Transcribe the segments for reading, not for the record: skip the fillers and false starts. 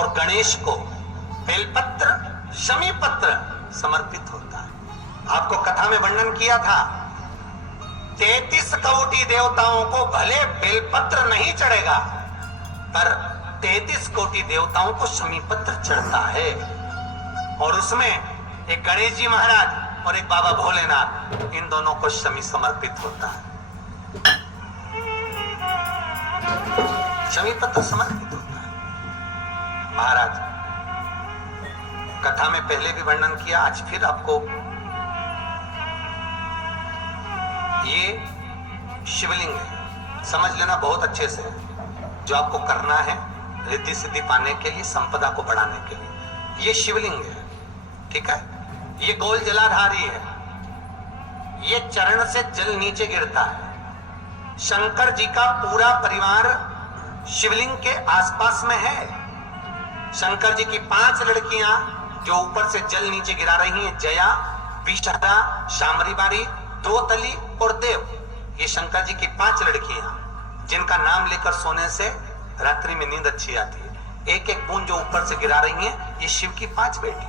और गणेश को बेलपत्र शमी पत्र समर्पित होता है। आपको कथा में वर्णन किया था 33 कोटि देवताओं को भले बेलपत्र नहीं चढ़ेगा, पर 33 कोटि देवताओं को शमी पत्र चढ़ता है। और उसमें एक गणेश जी महाराज और एक बाबा भोलेनाथ, इन दोनों को शमी समर्पित होता है। शमी पत्र समर्पित होता है। महाराज कथा में पहले भी वर्णन किया, आज फिर आपको ये शिवलिंग है, समझ लेना बहुत अच्छे से, जो आपको करना है रिद्धि सिद्धि पाने के लिए, संपदा को बढ़ाने के लिए। ये शिवलिंग है, ठीक है। ये गोल जलाधारी है, ये चरण से जल नीचे गिरता है। शंकर जी का पूरा परिवार शिवलिंग के आसपास में है। शंकर जी की 5 लड़कियां जो ऊपर से जल नीचे गिरा रही हैं, जया, विषहरा, शामरीबारी, द्रोतली और देव, ये शंकर जी की 5 लड़कियां, जिनका नाम लेकर सोने से रात्रि में नींद अच्छी आती है। एक एक बूंद जो ऊपर से गिरा रही हैं, ये शिव की 5 बेटी।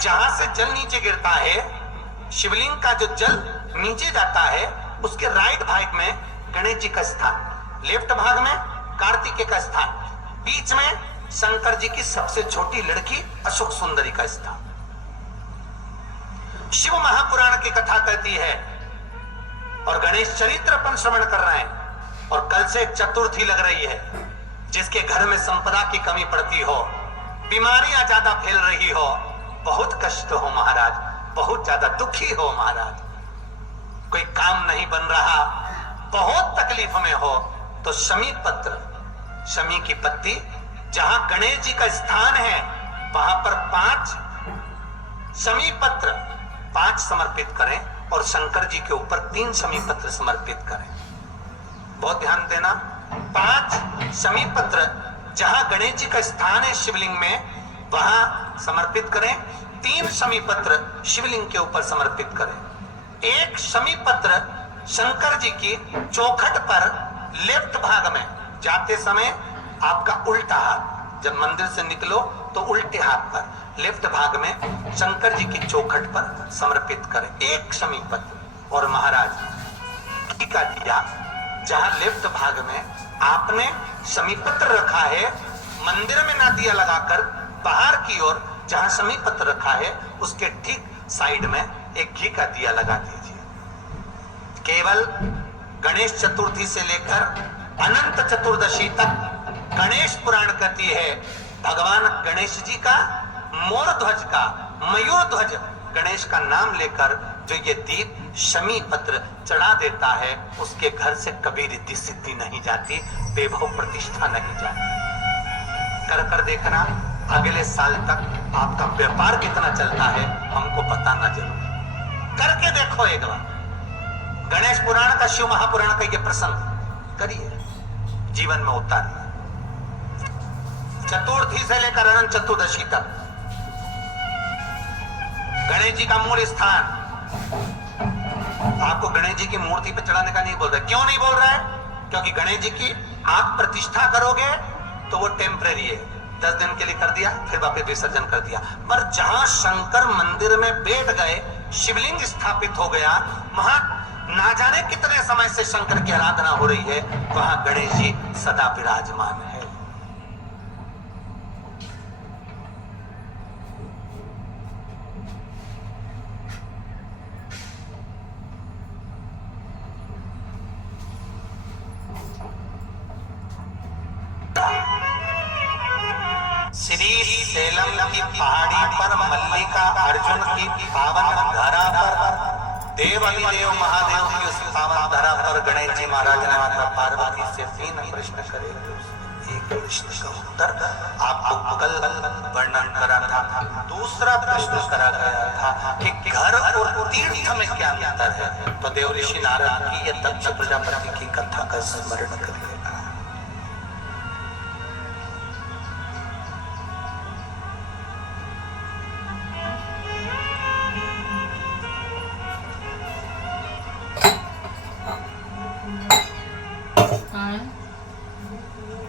जहां से जल नीचे गिरता है, शिवलिंग का जो जल नीचे जाता है, उसके राइट भाग में गणेश जी का स्थान, लेफ्ट भाग में कार्तिकेय का स्थान, बीच में शंकर जी की सबसे छोटी लड़की अशोक सुंदरी का स्थान। शिव महापुराण की कथा कहती है और गणेश चरित्र अपन श्रवण कर रहे हैं। और कल से चतुर्थी लग रही है। जिसके घर में संपदा की कमी पड़ती हो, बीमारियां ज्यादा फैल रही हो, बहुत कष्ट हो महाराज, बहुत ज्यादा दुखी हो महाराज, कोई काम नहीं बन रहा, बहुत तकलीफ में हो, तो शमी पत्र, शमी की पत्ती, जहां गणेश जी का स्थान है वहां पर 5 शमी पत्र 5 समर्पित करें और शंकर जी के ऊपर 3 शमी पत्र समर्पित करें। बहुत ध्यान देना, 5 शमी पत्र जहां गणेश जी का स्थान है शिवलिंग में, वहां समर्पित करें। 3 शमी पत्र शिवलिंग के ऊपर समर्पित करें। एक शमी पत्र शंकर जी की चौखट पर लेफ्ट भाग में, जाते समय आपका उल्टा हाथ, जब मंदिर से निकलो तो उल्टे हाथ पर लेफ्ट भाग में शंकर जी की चौखट पर समर्पित करें एक शमी पत्र। और महाराज घी का दिया जहां लेफ्ट भाग में आपने शमी पत्र रखा है, मंदिर में ना दिया लगाकर बाहर की ओर जहां शमी पत्र रखा है, उसके ठीक साइड में एक घी का दिया लगा दीजिए। केवल गणेश चतुर्थी से लेकर अनंत चतुर्दशी तक गणेश पुराण कहती है भगवान गणेश जी का मोर ध्वज का, मयूर ध्वज गणेश का नाम लेकर जो ये दीप शमी पत्र चढ़ा देता है, उसके घर से कभी रिद्धि सिद्धि नहीं जाती, वैभव प्रतिष्ठा नहीं जाती। कर कर देखना अगले साल तक आपका व्यापार कितना चलता है, हमको बताना जरूर। करके देखो एक बार। गणेश पुराण का, शिव महापुराण का ये प्रसंग करिए, जीवन में उतारिए। चतुर्थी से लेकर अनंत चतुर्दशी तक गणेश जी का मूल स्थान, आपको गणेश जी की मूर्ति पर चढ़ाने का नहीं बोल रहा। क्यों नहीं बोल रहा है? क्योंकि गणेश जी की आप प्रतिष्ठा करोगे तो वो टेम्परेरी है, 10 दिन के लिए कर दिया, फिर वापस विसर्जन कर दिया। पर जहां शंकर मंदिर में बैठ गए, शिवलिंग स्थापित हो गया, वहां ना जाने कितने समय से शंकर की आराधना हो रही है, वहां गणेश जी सदा विराजमान है। श्री सेलम की पहाड़ी पर मल्लिका अर्जुन की पावन धरा पर, देव अधिदेव महादेव की उस पावन धरा पर गणेश जी महाराज ने माता पार्वती से 3 प्रश्न करे। एक प्रश्न का उत्तर आपको कल वर्णन करा था। दूसरा प्रश्न करा गया था कि घर और तीर्थ में क्या अंतर है, तो देव ऋषि नारद की या दक्ष प्रजापति की कथा का स्मरण करिए।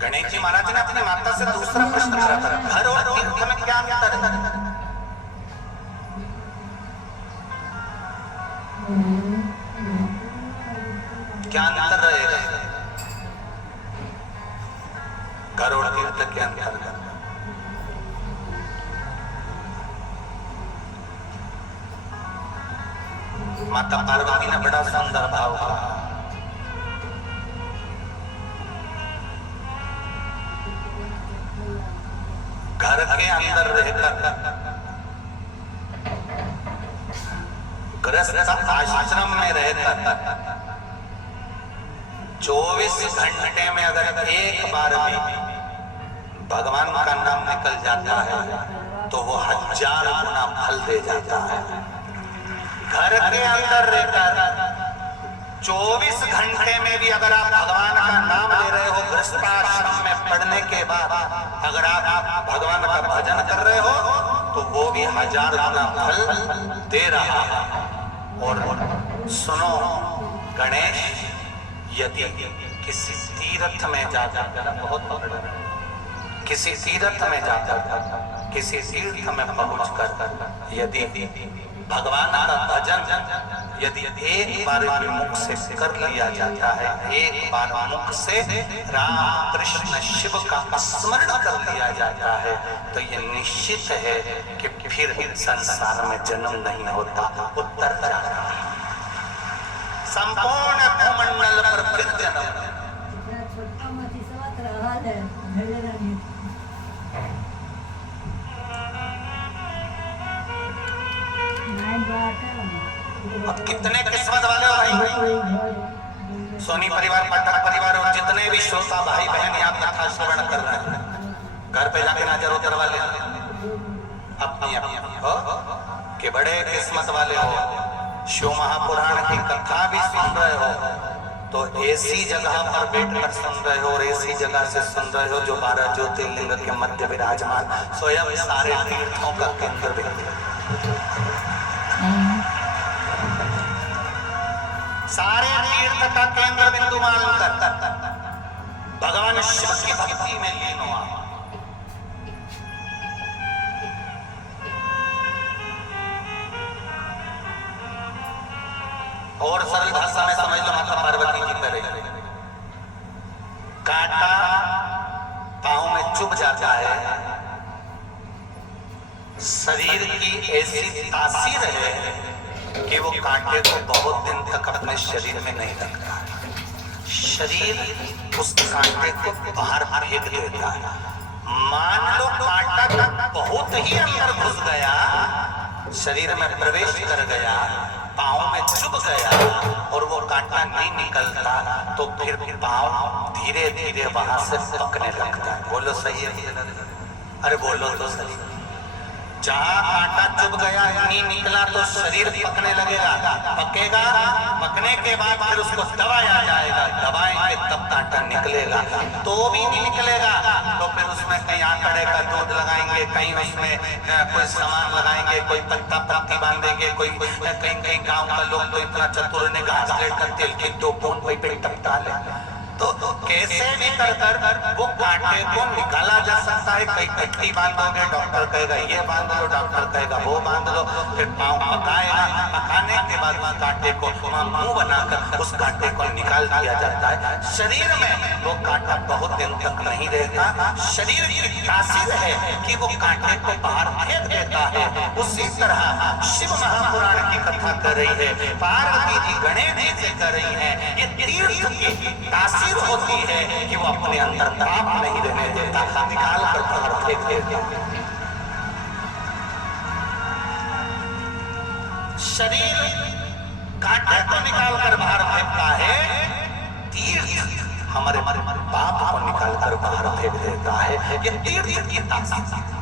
गणेश जी महाराज ने अपनी माता से दूसरा प्रश्न करा था, घर और तीर्थ में क्या अंतर है? क्या अंतर रहेगा? घर और तीर्थ के अंतर है। माता पार्वती ने बड़ा सुंदर भाव कहा, घर के अंदर रहकर गृहस्थ आश्रम में रहकर 24 घंटे में अगर एक बार भी भगवान का नाम निकल जाता है तो वो 1000 गुना फल दे जाता है। घर के अंदर रहकर 24 घंटे में भी अगर आप भगवान का नाम ले रहे हो, गृहस्थाश्रम में पढ़ने के बाद अगर आप भगवान का भजन कर रहे हो तो वो भी 1000 गुना फल दे रहा है। और सुनो गणेश, यदि किसी तीर्थ में जाकर बहुत किसी तीर्थ में जाकर किसी तीर्थ में पहुंचकर यदि भगवान का भजन यदि एक बार भी मुख से कर लिया जाता है, एक बार मुख से राम कृष्ण शिव का स्मरण कर लिया जाता है तो ये निश्चित है कि फिर संसार में जन्म नहीं होता, उत्तर जाता है। संपूर्ण भूमंडल पर फिर जन्म अब कितने किस्मत वाले हो भाई, सोनी परिवार, पाठक परिवार और जितने भी श्रोता भाई बहन यहाँ कथा श्रवण कर रहे हैं, घर पे जाके नजर उतरवा ले अपनी हो कि बड़े किस्मत वाले हो। शिव महापुराण की कथा भी सुन रहे हो तो ऐसी जगह पर बैठकर सुन रहे हो और ऐसी जगह से सुन रहे हो जो 12 ज्योतिर्लिंग के मध्य विराजमान स्वयं सारे तीर्थों का केंद्र बिंदु, सारे तीर्थ का केंद्र बिंदु मानकर भगवान शिव की भक्ति में लीन हुआ। और सरल भाषा में समझ लो, माता पार्वती की तरह कांटा पांव में चुभ जाता है, शरीर की ऐसी तासीर है कि वो कांटे को बहुत दिन तक अपने शरीर में नहीं रखता, शरीर उस कांटे को बाहर फेंक देता है। मान लो कांटा बहुत ही अंदर घुस गया, शरीर में प्रवेश कर गया, पांव में चुभ गया और वो कांटा नहीं निकलता तो फिर पांव धीरे धीरे वहां से पकने लगता है। बोलो सही है? अरे बोलो तो सही। जहाँ कांटा चुभ गया नहीं निकला तो शरीर पकने लगेगा, पकेगा, पकने के बाद फिर उसको दबाया जाएगा, दबाएंगे तब कांटा निकलेगा, तो भी नहीं निकलेगा तो फिर उसमें कहीं आंकड़े का दूध लगाएंगे, कहीं उसमें कोई सामान लगाएंगे, कोई पत्ता पत्ती बांधेंगे, कोई कहीं कहीं गांव का लोग तो इतना चतुर ने घास लेकर तेल की 2 बूंद पे टपका ले तो कैसे भी कर वो कांटे को निकाला जा सकता है। कई पट्टी बांधोगे, डॉक्टर कहेगा ये बांध लो, डॉक्टर कहेगा वो बांध लो, फिर पांव पकाएगा, पकाने के बाद कांटे को मुंह बनाकर उस कांटे को निकाल दिया जाता है। शरीर में वो कांटा बहुत दिन तक नहीं रहता, शरीर की तासीर है कि वो कांटे को बाहर फेंक देता है। उसी तरह शिव महापुराण की कथा कर रही है, पार्वती जी गणेश जी से कर रही है, ये तीर्थ की तासीर होती है कि वो अपने अंदर पाप नहीं रहने देता, निकाल कर बाहर फेंक देता। शरीर कांटे को निकाल कर बाहर फेंकता है, तीर्थ हमारे पाप को निकाल कर बाहर फेंक देता है। ये तीर्थ की तासीर।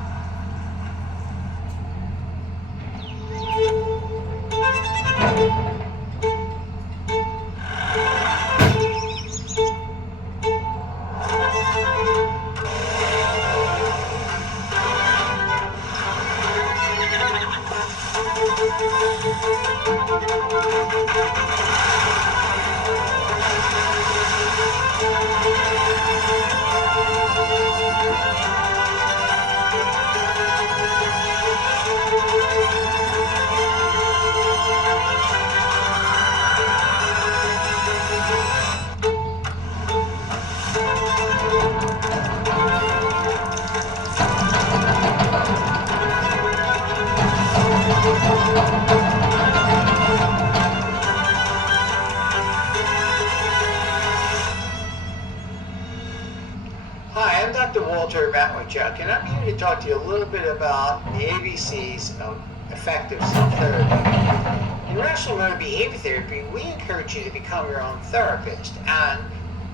with Chuck, and I'm here to talk to you a little bit about the ABCs of effective self-therapy. In Rational Motor Behavior Therapy, we encourage you to become your own therapist and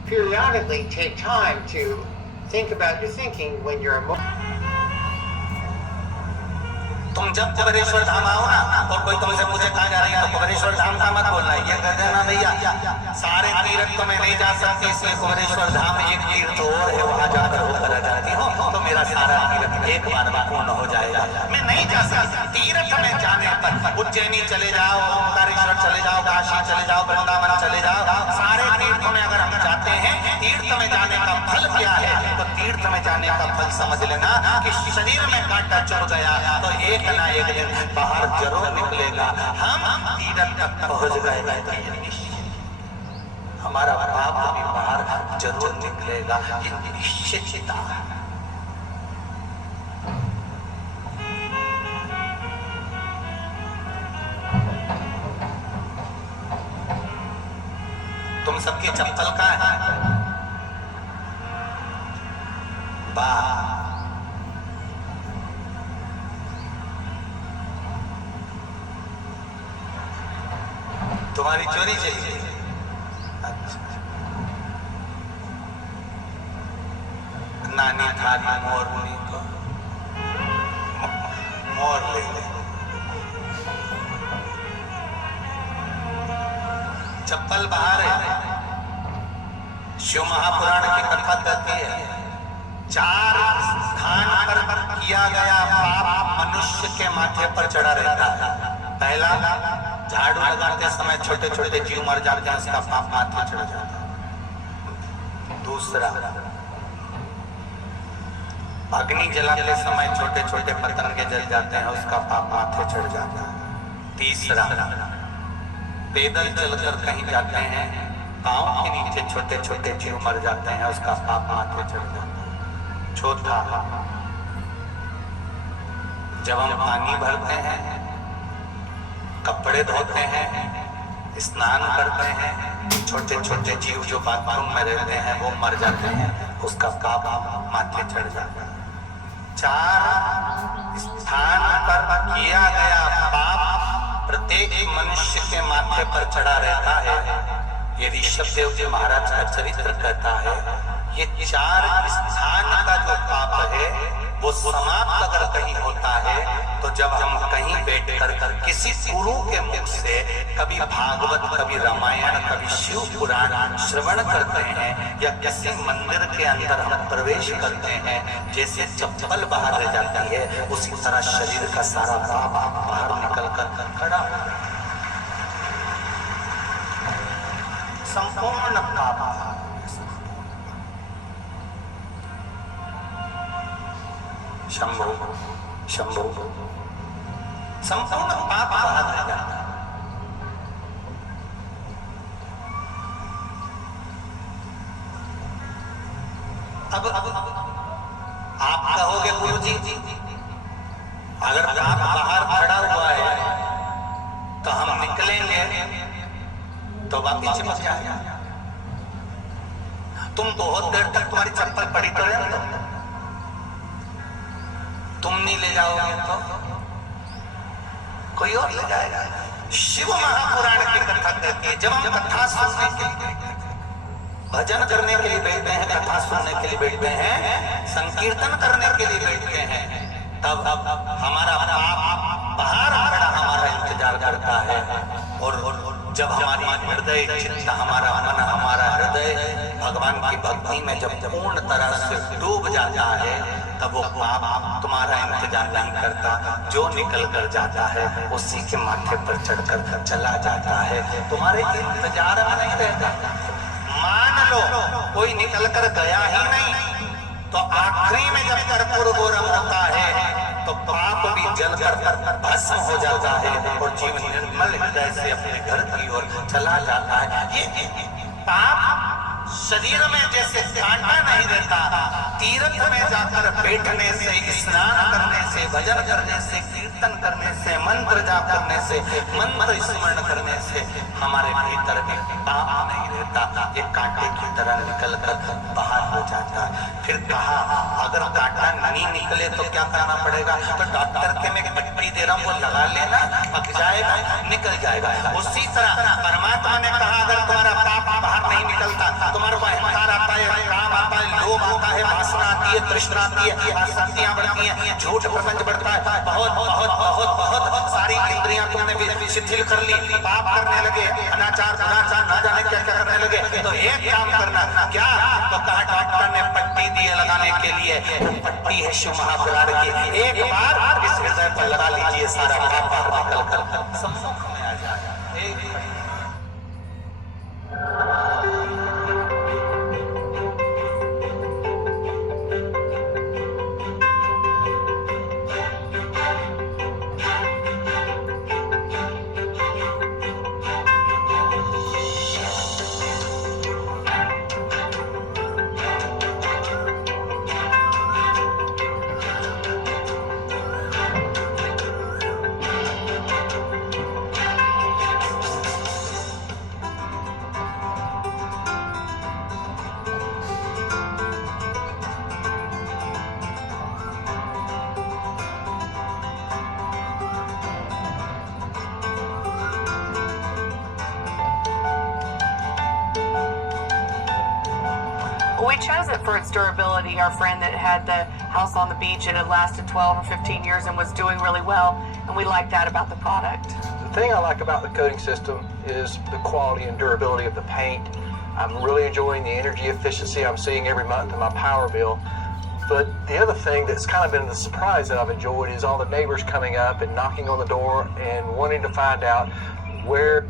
periodically take time to think about your thinking when you're तुम जब कबरेश्वर धाम आओ ना और कोई तुमसे पूछे कहाँ जा रही है तो कबरेश्वर धाम का मत बोलना, ये कह देना भैया सारे तीर्थ तो मैं नहीं जा सकती, इसलिए कबरेश्वर धाम एक तीर्थ और है, वहां जाकर होकर आ जाती हूँ तो मेरा सारा तीर्थ एक बार में पूर्ण हो जाएगा। मैं नहीं जा सकती तीर्थ में जाने पर, उज्जैनी चले जाओ, ओंकारेश्वर चले जाओ, काशी चले जाओ, वृंदावन चले जाओ, सारे तीर्थों में अगर हम जाते हैं तीर्थ में जाने का फल क्या है, तो तीर्थ में जाने का फल समझ लेना कि शरीर में कांटा चुभ गया तो एक ना एक दिन बाहर जरूर निकलेगा, हम तीर्थ तक पहुंच गए, हमारा पाप भी बाहर जरूर निकलेगा, ये निश्चितता है। तुम सबकी चप्पल कहाँ है? तुम्हारी चोरी चाहिए? अच्छा। नानी थारी मोरनी को मोर ले ले, चप्पल बाहर है। शिव महापुराण की कथा कहती है 4 स्थान पर किया गया पाप मनुष्य के माथे पर चढ़ा रहता है। पहला, झाड़ू लगाते समय छोटे छोटे जीव मर जाते हैं, उसका पाप माथे चढ़ जाता है। दूसरा, अग्नि जलाते समय छोटे छोटे पतंगे जल जाते हैं, उसका पाप माथे चढ़ जाता है। तीसरा, पैदल चलकर कहीं जाते हैं, पांव के नीचे छोटे छोटे जीव मर जाते हैं, उसका पाप माथे चढ़ जाता है। चौथा, जब हम पानी भरते हैं, कपड़े धोते हैं, स्नान करते हैं, छोटे छोटे जीव जो बाथरूम में रहते हैं वो मर जाते हैं, उसका पाप माथे चढ़ जाता है। 4 स्थान पर किया गया पाप प्रत्येक मनुष्य के माथे पर चढ़ा रहता है। ये ऋषभदेव जी महाराज का चरित्र कहता है, ये 4 स्थान का जो पाप है वो समाप्त अगर कहीं होता है तो जब हम कहीं बैठकर किसी गुरु के मुख से कभी भागवत, कभी रामायण, कभी शिव पुराण श्रवण करते हैं या किसी मंदिर के अंदर हम प्रवेश करते हैं, जैसे चप्पल बाहर रह जाती है उसी तरह शरीर का सारा पाप बाहर निकल कर खड़ा हो, संपूर्ण पाप शंभो शंभो संपूर्ण पाप बाहर रह जाता है। अब आप कहोगे गुरुजी अगर पाप बाहर खड़ा हुआ है तो हम निकलेंगे तो वापिस चिपक जाएगा। तुम बहुत देर तक तुम्हारी चप्पल पड़ी तो रहे तो तुम नहीं ले जाओगे तो कोई और ले जाएगा। शिव महापुराण की कथा कहती है, जब हम कथा सुनने के लिए, भजन करने के लिए बैठते हैं, कथा सुनने के लिए बैठते हैं, संकीर्तन करने के लिए बैठते हैं, तब हमारा पाप बाहर खड़ा हमारा इंतजार करता है। और जब हमारी हृदय चित्त, हमारा मन, हमारा हृदय भगवान की भक्ति में जब पूर्ण तरह से डूब जाता है तब वो पाप तुम्हारा इंतजार नहीं करता, जो निकल कर जाता है उसी के माथे पर चढ़कर चला जाता है, तुम्हारे इंतजार में नहीं रहता। मान लो कोई निकल कर गया ही नहीं तो आखिरी में जब कर्पूर गौरम होता है तो पाप भी जलकर भस्म हो जाता है और जीवन निर्मल हृदय से अपने घर की ओर चला जाता है। ये पाप शरीर में जैसे कांटा नहीं रहता, तीर्थ में जाकर बैठने से, स्नान करने से, से, भजन करने से, कीर्तन करने से, मंत्र जाप करने से, मंत्र स्मरण करने से हमारे भीतर में पाप नहीं रहता, ये कांटे की तरह निकल कर बाहर हो जाता। फिर कहा अगर कांटा नहीं निकले तो क्या करना पड़ेगा? तो डॉक्टर के मैं पट्टी दे रहा हूँ, वो लगा लेना, पक जाएगा, निकल जाएगा। उसी तरह परमात्मा ने कहा अगर तुम्हारा पाप बाहर नहीं निकलता, तुम्हारे को अहंकार आता है, काम आता है, लोभ आता है, वासना आती है, तृष्णा आती है, आसक्तियां बढ़ती हैं, झूठ प्रपंच बढ़ता है, बहुत बहुत बहुत बहुत सारी इंद्रियां तुमने भी शिथिल कर ली, पाप करने लगे, अनाचार दुराचार ना जाने क्या क्या करने लगे। तो एक काम करना, क्या? तो कहा डॉक्टर ने पट्टी दी है लगाने के लिए, वो पट्टी है शिव महापुराण की, एक बार इस हृदय पर लगा लीजिए, सारा पाप बाहर निकल कर सम्मुख में आ जाएगा। We chose it for its durability. Our friend that had the house on the beach, it had lasted 12 or 15 years and was doing really well, and we liked that about the product. The thing I like about the coating system is the quality and durability of the paint. I'm really enjoying the energy efficiency I'm seeing every month in my power bill. But the other thing that's kind of been the surprise that I've enjoyed is all the neighbors coming up and knocking on the door and wanting to find out where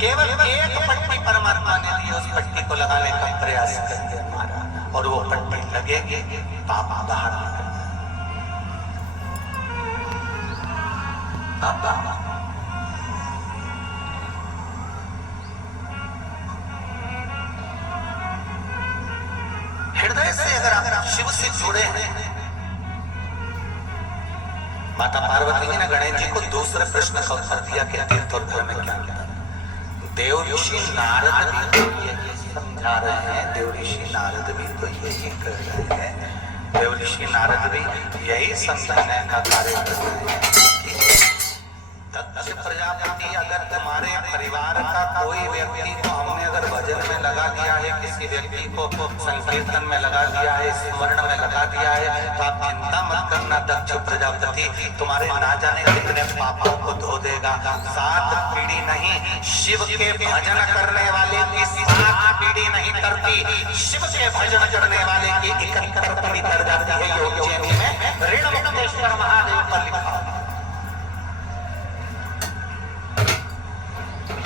केवल एक पट्टी परमात्मा ने दी, उस पट्टी को लगाने का प्रयास करके हमारा, और वो पट्टी लगेगी, पाप बाहर निकल। हृदय से अगर आप शिव से जुड़े हैं, माता पार्वती ने गणेश जी को दूसरे प्रश्न का उत्तर दिया कि तीर्थ और धर्म में क्या क्या। देव ऋषि नारद भी तो यही समझा रहे हैं, देव ऋषि नारद भी तो यही कर रहे हैं, देव ऋषि नारद भी यही समझाने का कार्य कर रहे हैं कि दक्ष प्रजापति अगर तुम्हारे परिवार का कोई व्यक्ति को हमने अगर भजन में लगा दिया है, किसी व्यक्ति को संकीर्तन में लगा दिया है, स्मरण में लगा दिया है, तो आप चिंता मत करना, दक्ष प्रजापति तुम्हारे ना जाने कितने पापों को धो देगा। 7 पीढ़ी नहीं, शिव के भजन करने वाले की 7 पीढ़ी नहीं करती, शिव के भजन करने वाले की 71 पीढ़ी कर जाती है। योग चैनी में ऋण मुक्तेश्वर महादेव पर लिखा,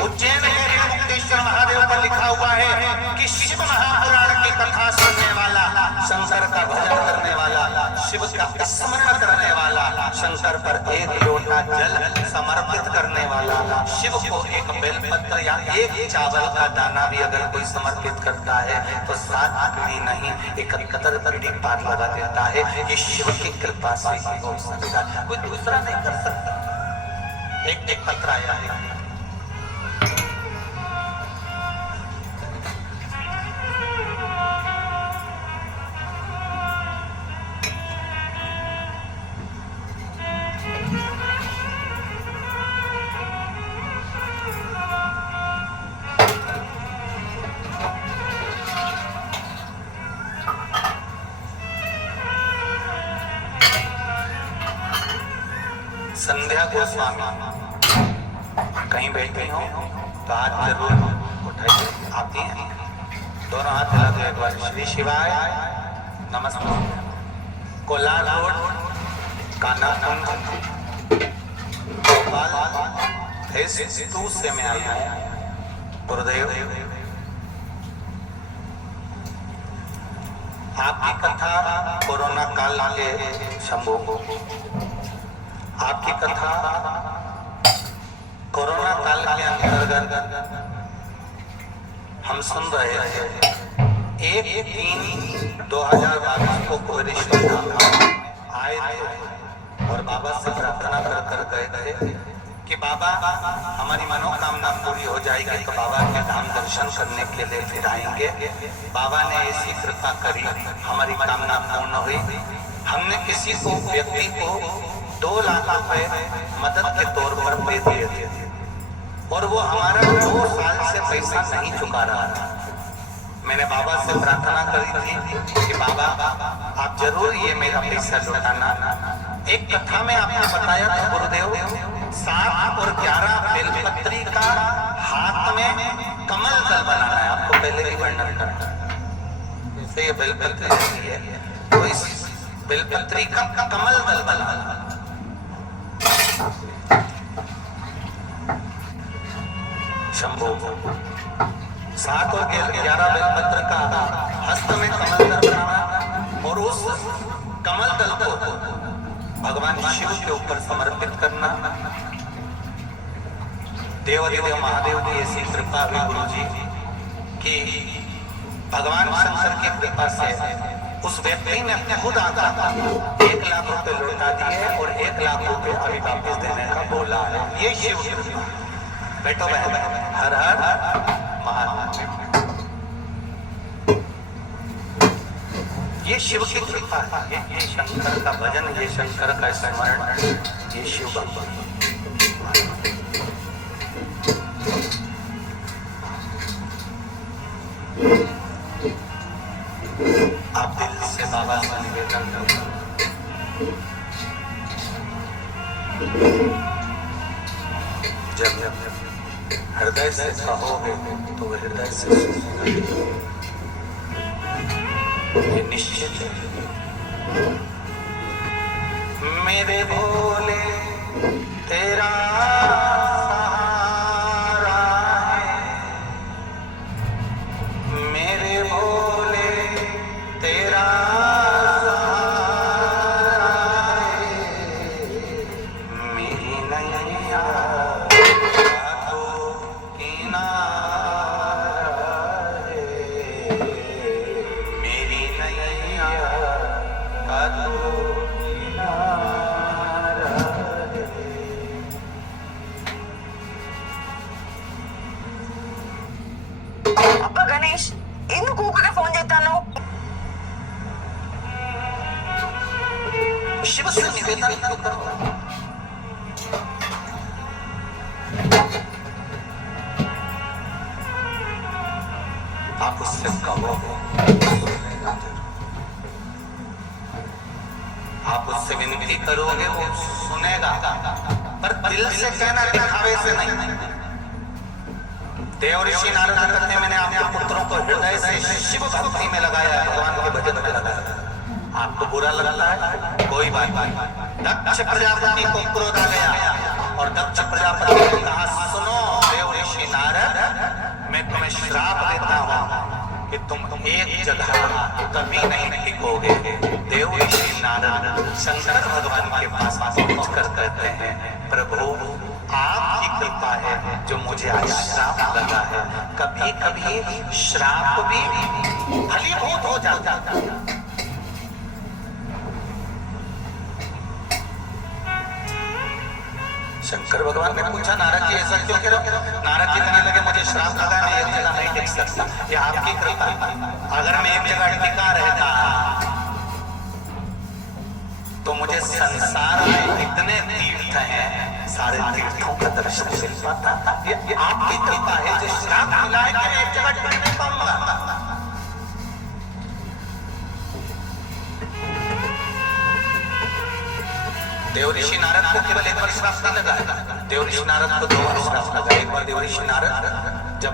उज्जैन में ऋण मुक्तेश्वर महादेव पर लिखा हुआ है कि शिव महापुराण की कथा सुनने वाला, शंकर का भजन करने वाला, शिव का स्मरण करने वाला, शंकर पर एक लोटा जल समर्पित करने वाला, शिव को एक बेलपत्र या एक चावल का दाना भी अगर कोई समर्पित करता है तो 7 पीढ़ी नहीं 71 पीढ़ी पार लगा देता है। ये शिव की कृपा से ही हो सकेगा, कोई दूसरा नहीं कर सकता। एक पत्र आया है, संध्या गोस्वामी कहीं बैठी हो तो हाथ जरूर उठाइए, आती हैं, दोनों हाथ हिला दो एक बार। श्री शिवाय नमस्ते। कोलार रोड, कानाकुंज, भोपाल फेस 2 से मैं आई हूँ। गुरुदेव, आपकी कथा कोरोना काल के शंभू, आपकी कथा कोरोना काल के अंतर्गत हम सुन रहे थे। 1/3/2022 को कुबेरेश्वर धाम आए थे और बाबा से प्रार्थना कर गए थे कि बाबा हमारी मनोकामना पूरी हो जाएगी तो बाबा के धाम दर्शन करने के लिए फिर आएंगे। बाबा ने ऐसी कृपा करी, हमारी कामना पूर्ण हुई। हमने किसी को व्यक्ति को 2 लाख रुपए मदद के तौर पर दे दिए थे और वो हमारा 2 साल से पैसा नहीं चुका रहा था। मैंने बाबा से प्रार्थना करी थी कि बाबा आप जरूर ये मेरा पैसा लौटाना। एक कथा में आपने बताया था गुरुदेव 7 और 11 बेलपत्री का हाथ में कमल दल बनाना है, आपको पहले ही वर्णन करना। जैसे ये बेलपत्री है तो इस बेलपत्री का कमल दल बनाना। शंभो 7 और 11 बेलपत्र का हस्त में कमल दल बनाना और उस कमल दल को भगवान शिव के ऊपर समर्पित करना। देवादिदेव महादेव की ऐसी कृपा हुई गुरु जी कि भगवान शंकर की कृपा से उस व्यक्ति ने खुद आकर 1 लाख रुपए लौटा दिए और 1 लाख रुपए अभी वापस देने का बोला है। ये शिव कृपा। बैठो बहन, हर हर महादेव। ये शिव की कृपा है, ये शंकर का भजन, ये शंकर का स्मरण, ये शिव बाबा। आप दिल से बाबा से निवेदन करो, जब हृदय से कहोगे तो हृदय से सुनेगा। ये निश्चित है। मेरे भोले तेरा सहारा है, मेरे भोले तेरा सहारा है, मेरी नैया तो किनारा है, मेरी नैया का तो किनारा है। ಅಪ್ಪ ಗಣೇಶ್ ಇನ್ನು ಕೂಗದೆ ಫೋನ್ చేస్తాను शिव से निवेदन तो करो। आप उससे कहो, आप उससे विनती करोगे वो सुनेगा, पर दिल से कहना, दिखावे से नहीं। देव ऋषि नारद कहते हैं मैंने आपके पुत्रों को हृदय से शिव भक्ति में लगाया, भगवान के भजन में लगाया। आपको बुरा लगता है, कोई बात नहीं। दक्ष प्रजापति को क्रोध आ गया और दक्ष प्रजापति ने कहा सुनो देव ऋषि नारद, मैं तुम्हें श्राप देता हूँ कि तुम एक जगह कभी नहीं टिकोगे। देव ऋषि नारद शंकर भगवान के पास पहुंच कर कहते हैं प्रभु आपकी कृपा है जो मुझे आज श्राप लगा है। कभी कभी श्राप भी फलीभूत हो जाता है। शंकर भगवान ने पूछा नारद जी ऐसा क्यों कह रहे हो? नारद जी कहने लगे मुझे श्राप लगा, मैं एक जगह नहीं टिक सकता, ये आपकी कृपा। अगर मैं एक जगह टिका रहता तो मुझे संसार में इतने तीर्थ हैं, सारे तीर्थों का दर्शन मिल पाता। ये आपकी कृपा है जो श्राप मिला है कि मैं एक जगह टिक नहीं पाऊंगा। देव ऋषि नारद को केवल एक बार श्राप नहीं लगा, देव ऋषि नारद को 2 बार श्राप लगा। एक बार देव ऋषि नारद जब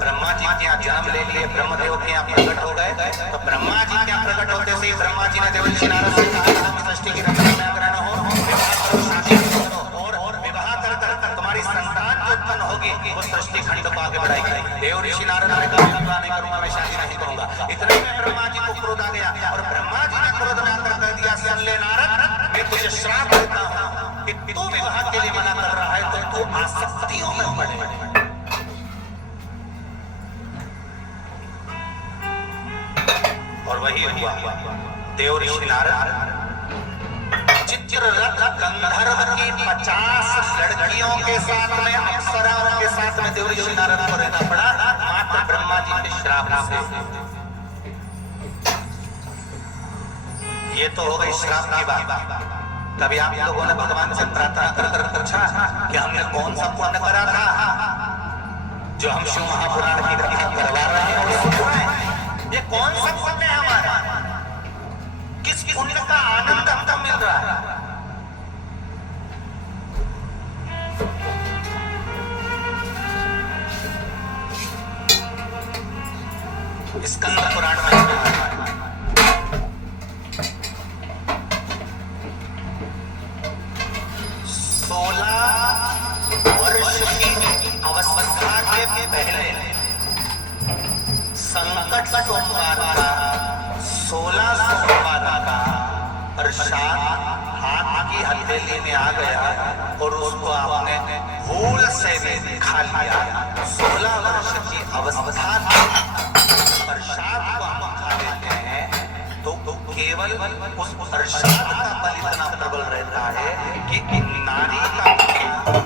ब्रह्मा जी के यहाँ जन्म ले लिए, ब्रह्मदेव के यहाँ प्रकट हो गए, तो ब्रह्मा जी के यहाँ प्रकट होते से ब्रह्मा जी ने देव ऋषि नारद से कहा सृष्टि की रचना में अग्रहण हो, विवाह करो, शादी करो और विवाह कर तुम्हारी संतान जो उत्पन्न होगी वो सृष्टि खंड को आगे बढ़ाएगी। देव ऋषि नारद ने कहा विवाह नहीं करूंगा, मैं शादी नहीं करूंगा। इतने में ब्रह्मा जी को क्रोध आ गया और ब्रह्मा जी ने क्रोध में आकर कह दिया सुन ले नारद, मैं तुझे श्राप देता हूं कि तू विवाह के लिए मना कर रहा है तो तू आसक्तियों में पड़े। और वही हुआ। देव ऋषि नारद चित्ररथ गंधर्व की 50 लड़कियों के साथ में, अप्सराओं के साथ में देव ऋषि नारद को रहना पड़ा, मात्र ब्रह्मा जी के श्राप से। ये तो हो गई श्राप की बात। कभी आप लोगों ने भगवान से प्रार्थना कर कर पूछा कि हमने कौन सा पुण्य करा था जो हम शिव महापुराण की कथा करवा रहे हैं और सुन रहे हैं? ये कौन सा पुण्य है हमारा? किस पुण्य का आनंद हमको मिल रहा है? स्कंद पुराण में 16 वर्ष की अवस्था के पहले संकट सोमवार का 16 सोमवार का प्रसाद हाथ की हथेली में आ गया और उसको आपने भूल से भी खा लिया। 16 वर्ष की अवस्था प्रसाद को हम खा लेते हैं तो केवल उस प्रसाद का बल इतना प्रबल रहता है कि नारी का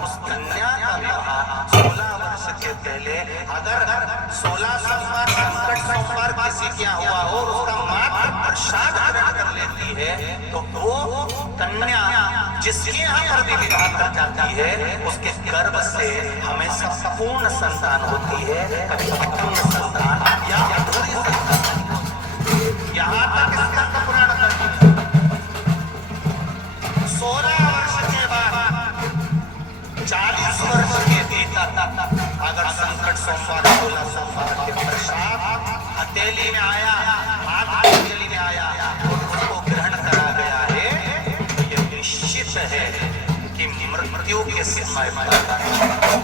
उस कन्या का विवाह 16 वर्ष के पहले अगर 16 सोमवार संकट सोमवार किसी क्या हुआ हो, उसका मात्र प्रसाद ग्रहण कर लेती है तो वो कन्या जिसके यहाँ पर भी विवाह कर जाती है उसके गर्भ से हमेशा पूर्ण संतान होती है, कभी अपूर्ण संतान या अधूरी संतान। यहाँ तक स्कंद पुराण करती 16 वर्ष के बाद 40 वर्ष के भीतर अगर संकट सोमवार 16 सोमवार के प्रसाद हथेली में आया, हाथ हथेली में आया और उसको ग्रहण करा गया है तो ये निश्चित है कि मृत्यु के समय में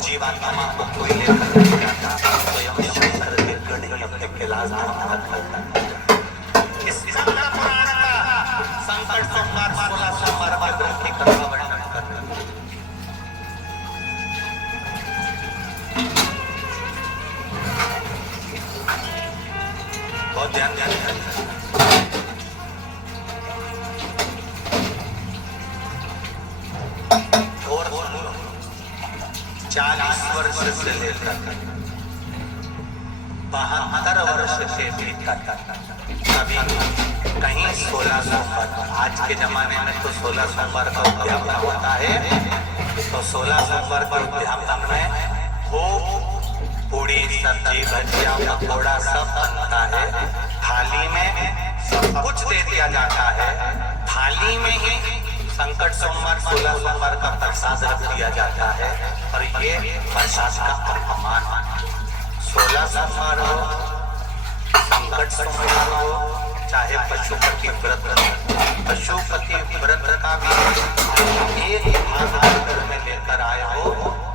जीवात्मा को कोई लेकर नहीं जाता, स्वयं शंकर के गणित अपने कैलाश धाम रखता। स्कंद पुराण का संकट सोमवार 16 सोमवार का ग्रंथ की कथा वर्णन करते हैं। बहुत ध्यान और 40 वर्ष से लेकर 72 वर्ष के भीतर कभी कहीं 16 सोमवार, आज के जमाने में तो 16 सोमवार का उद्यापन होता है तो 16 सोमवार के उद्यापन में खूब पूड़ी सब्जी भजिया पकौड़ा सब बनता है, थाली में सब कुछ दे दिया जाता है, थाली में ही संकट सोमवार 16 सोमवार का प्रसाद रख दिया जाता है और ये प्रसाद का अपमान। 16 सोमवार हो, संकट सोमवार हो, चाहे पशुपति व्रत का भी एक भाग घर में लेकर आए हो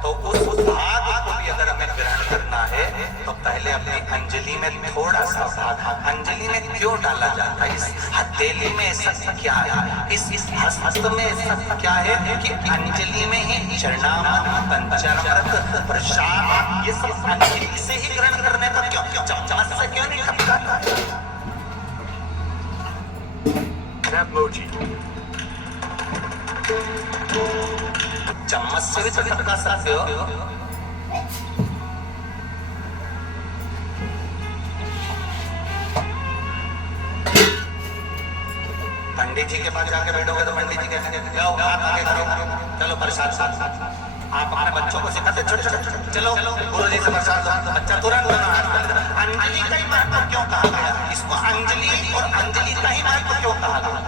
तो उस भाग को भी अगर हमें ग्रहण करना है तो पहले अपनी अंजलि में थोड़ा सा भाग, अंजलि में क्यों डाला जाता है, इस हथेली में ऐसा क्या है, इस हस्त में ऐसा क्या है कि अंजलि में ही चरणामृत पंचामृत प्रसाद ये सब अंजलि से ही ग्रहण करने का क्यों, चम्मच से क्यों नहीं खपता? चम्मच से भी तो खा सकते हो। पंडित जी के पास जाके बैठोगे तो पंडित जी कहेंगे जाओ हाथ आगे करो, चलो प्रसाद साथ। आप अपने बच्चों को सिखाते छोटे चलो गुरु जी से प्रसाद दो, बच्चा तुरंत अंजलि का ही महत्व क्यों कहा गया, इसको अंजलि और अंजलि का ही महत्व क्यों कहा गया,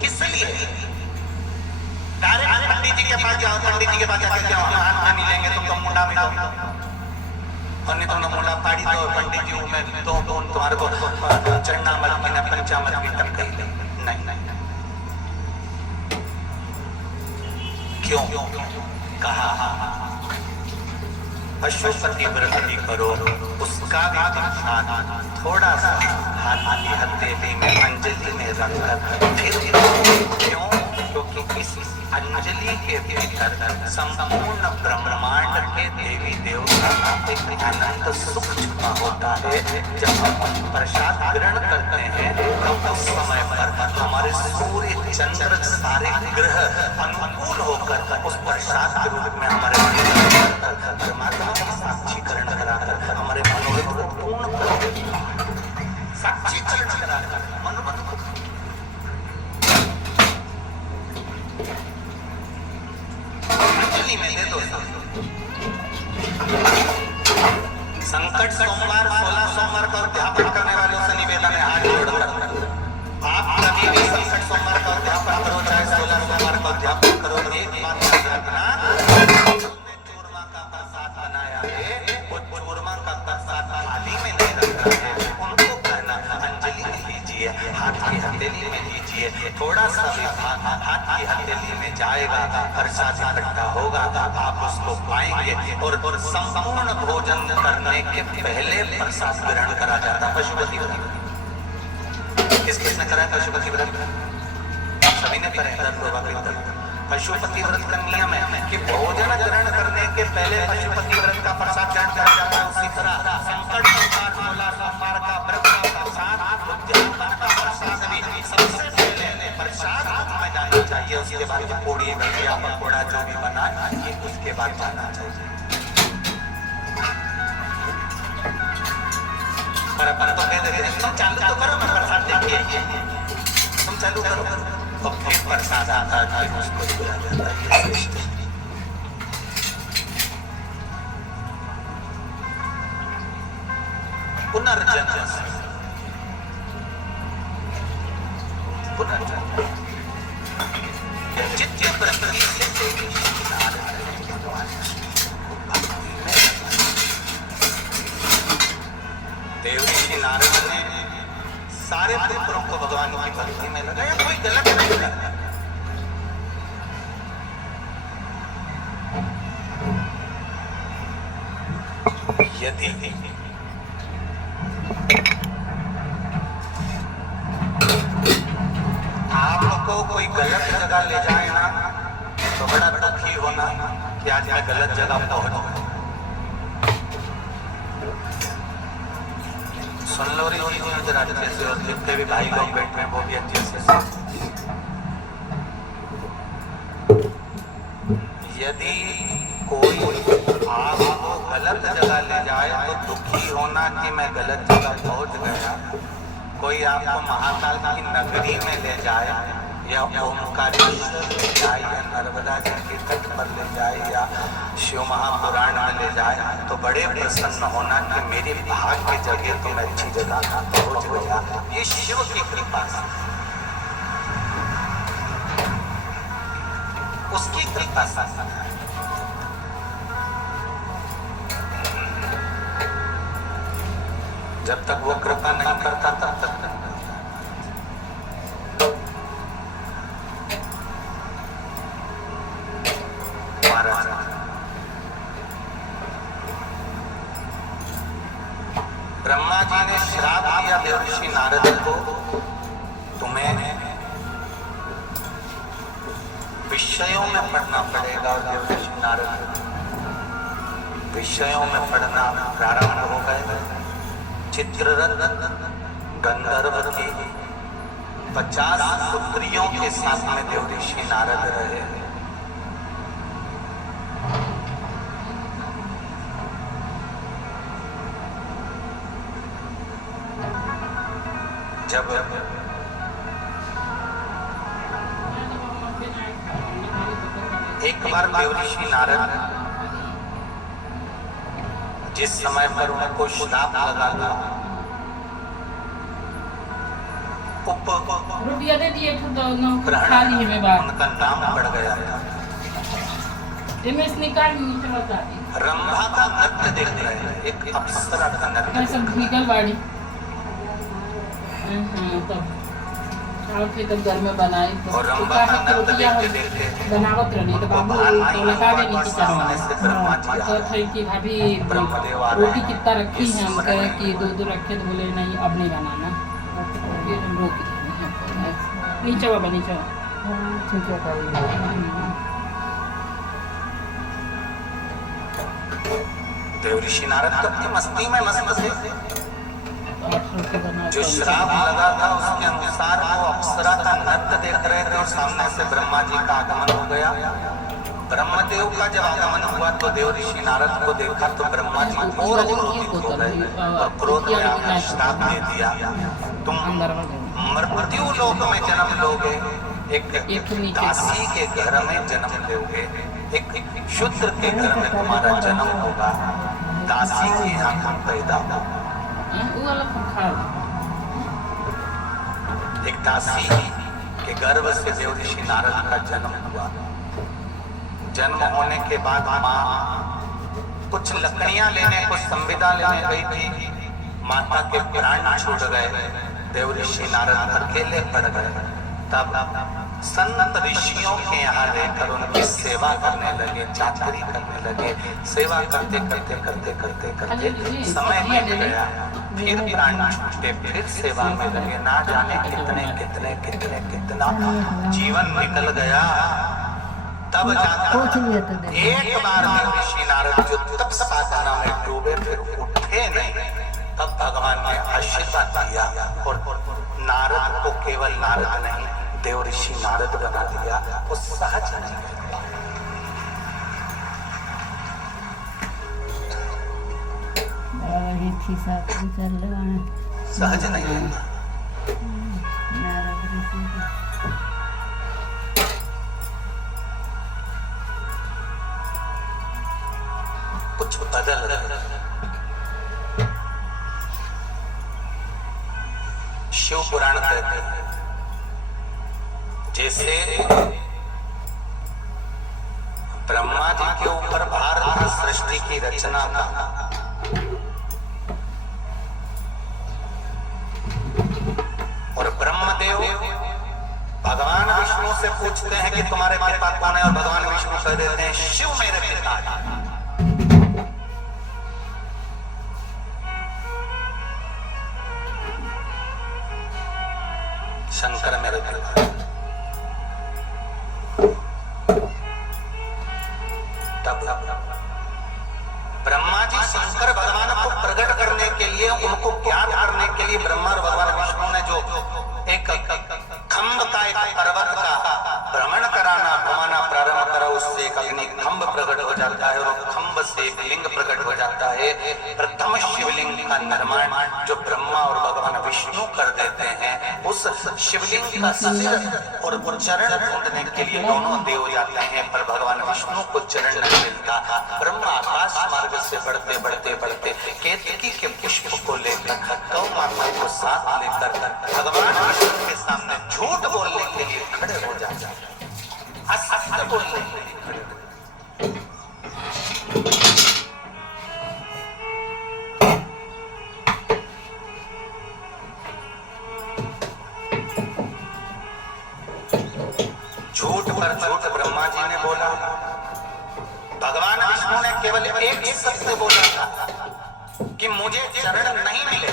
किस लिए? डायरेक्ट पंडित जी के पास जाओ, पंडित जी के पास जाके जाओ हम हाथ में मिलेंगे तुमको मुंडा मिलाओ और नहीं तुमने मुंडा फाड़ी दो पंडित जी में तो तुम्हारे को चढ़ना मत बिना पंचामृत भी तक कही नहीं क्यों कहा पशुपति व्रत भी करो उसका भी प्रसाद थोड़ा सा हाथ की हथेली में अंजलि में रखकर फिर क्यों क्योंकि इस अंजलि के भीतर संपूर्ण ब्रह्मांड के देवी देवता का एक अनंत सुख छुपा होता है। जब हम प्रसाद ग्रहण करते हैं तो उस समय पर हमारे सूर्य चंद्र सारे ग्रह अनुकूल होकर उस प्रसाद के रूप में हमारे परमात्मा का साक्षीकरण कराकर हमारे मनोरथ को पूर्ण कर साक्षीकरण कराकर मनोरथ को अंजलि में दे दो। संकट सोमवार 16 सोमवार का अध्यापन करने वालों से निवेदन है हाथ जोड़कर आप कभी भी संकट सोमवार का अध्यापन करो चाहे 16 सोमवार का अध्यापन करो, एक बात याद रखना, चूरमा का प्रसाद बनाया है वो चूरमा का प्रसाद थाली में नहीं रखा है, उनको कहना अंजलि में लीजिए, हाथ की हथेली में लीजिए, थोड़ा सा भी हाथ की हथेली में जाएगा प्रसाद इकट्ठा होगा, आप उसको पाएंगे और संपूर्ण भोजन करने के पहले प्रसाद ग्रहण करा जाता है। पशुपति व्रत किसने करा है? पशुपति व्रत सभी ने करा। पशुपति व्रत का नियम है कि भोजन ग्रहण करने के पहले पशुपति व्रत का प्रसाद ग्रहण करा जाता है। उसी तरह संकट सोमवार का व्रत का प्रसाद उद्यापन का प्रसाद भी सबसे पहले प्रसाद में जाना चाहिए, उसके बाद पूड़ी भजिया पकौड़ा जो भी बना ये उसके बाद जाना चाहिए। पर अपन तो कह देते हैं तुम चालू तो करो, मैं प्रसाद देखिए, तुम चालू करो और फिर प्रसाद आता है, फिर उसको दिया जाता है। ये श्रेष्ठ पुनर्जन्म जितने प्रकृति से देवऋषि नारद ने सारे पुत्रों को भगवान की भक्ति में लगाया, कोई गलत नहीं लगा। यदि आपको कोई गलत जगह ले जाए ना तो बड़ा दुखी होना कि आज मैं गलत जगह पहुंच गया। सुन लो रही होगी जरा अच्छे से, और जितने भी भाई लोग बैठे हैं वो भी अच्छे से। यदि कोई आपको गलत जगह ले जाए तो दुखी होना कि मैं गलत जगह पहुंच गया। कोई आपको महाकाल की नगरी में ले जाए या ओमकारेश्वर ले जाए या नर्मदा जी के तट पर ले जाए या शिव महापुराण में ले जाए तो बड़े प्रसन्न होना कि मेरे भाग्य जगह तो मैं अच्छी जगह पहुंच गया। ये शिव की कृपा से, उसकी कृपा से। जब तक वो कृपा नहीं करता तब तक ब्रह्मा जी ने श्राप दिया देवऋषि नारद को, तुम्हें विषयों में पढ़ना पड़ेगा। और देवऋषि नारद विषयों में पढ़ना प्रारंभ हो गए। चित्ररथ गंधर्व की 50 पुत्रियों के साथ में देवऋषि नारद रहे। जब एक बार देवऋषि नारद जिस समय पर उनको श्राप लगा था, उनका नाम बढ़ गया था। रंभा का नृत्य देख रहे हैं, एक अप्सरा का नृत्य। और फिर तब घर में बनाई तो और रंभा का नृत्य देखते देखते बनावत रही तो बाबू तो लगा दे नीचे तो थे कि भाभी रोटी कितना रखी है, हम कहे कि 2 रखे तो बोले नहीं अब नहीं बनाना, फिर हम रोक नीचे बाबा नीचे ठीक है देव ऋषि नारद तो अपनी मस्ती में मस्त थे। जो श्राप लगा था उसके अनुसार वो अप्सरा का नृत्य देख रहे थे और सामने से ब्रह्मा जी का आगमन हो गया। ब्रह्मदेव का जब आगमन हुआ तो देव ऋषि नारद को देखा तो ब्रह्मा जी और क्रोधित हो गए और क्रोध में आकर श्राप दे दिया, तुम मृत्यु लोक में जन्म लोगे, एक दासी के घर में जन्म लोगे, एक शूद्र के घर में तुम्हारा जन्म होगा, दासी के यहाँ पैदा होगा। एक दासी के गर्भ से देव ऋषि नारद का जन्म हुआ। जन्म होने के बाद माँ कुछ लकड़ियां लेने, कुछ संविदा लेने गई थी, माता के प्राण छूट गए, देव ऋषि नारद अकेले पड़ गए। तब संत ऋषियों के यहाँ रहकर उनकी सेवा करने लगे, चाकरी करने लगे। सेवा करते करते करते करते करते समय बीत गया, फिर प्राण छूटे, फिर सेवा में लगे। ना जाने कितने कितने कितने कितना जीवन निकल गया। तब जाकर एक बार देव ऋषि नारद जो तप साधना में डूबे फिर उठे नहीं, तब भगवान ने आशीर्वाद दिया और नारद को केवल नारद नहीं देव ऋषि नारद बना दिया। वो सहज नहीं है, सहज नहीं है। कुछ बदल रहा है। शिव पुराण कहते हैं जैसे ब्रह्मा जी के ऊपर भार था सृष्टि की रचना का, और ब्रह्मदेव भगवान विष्णु से पूछते हैं कि तुम्हारे पिता कौन है, और भगवान विष्णु कह देते हैं शिव मेरे पिता है। शंकर मेरे पिता। तब ब्रह्मा जी शंकर भगवान को प्रकट करने के लिए, उनको ज्ञान करने के लिए ब्रह्मा और भगवान विष्णु ने जो एक खंभ का, एक पर्वत का भ्रमण कराना, घुमाना प्रारंभ करा, उससे एक अग्नि खंभ प्रकट हो जाता है और खंभ से एक लिंग प्रकट हो जाता है। प्रथम शिवलिंग का निर्माण जो ब्रह्मा और भगवान विष्णु कर देते हैं, उस शिवलिंग का सिर और चरण ढूंढने के लिए दोनों देव जाते हैं, पर भगवान विष्णु को चरण नहीं मिलता। ब्रह्मा आकाश मार्ग से बढ़ते बढ़ते बढ़ते केतकी के पुष्प को लेकर, गौ माता को साथ लेकर भगवान विष्णु के सामने झूठ बोलने के लिए खड़े हो जाते हैं, असत्य बोलने के लिए खड़े हो। झूठ पर झूठ ब्रह्मा जी ने बोला, भगवान विष्णु ने केवल एक सत्य बोला था कि मुझे चरण नहीं मिले,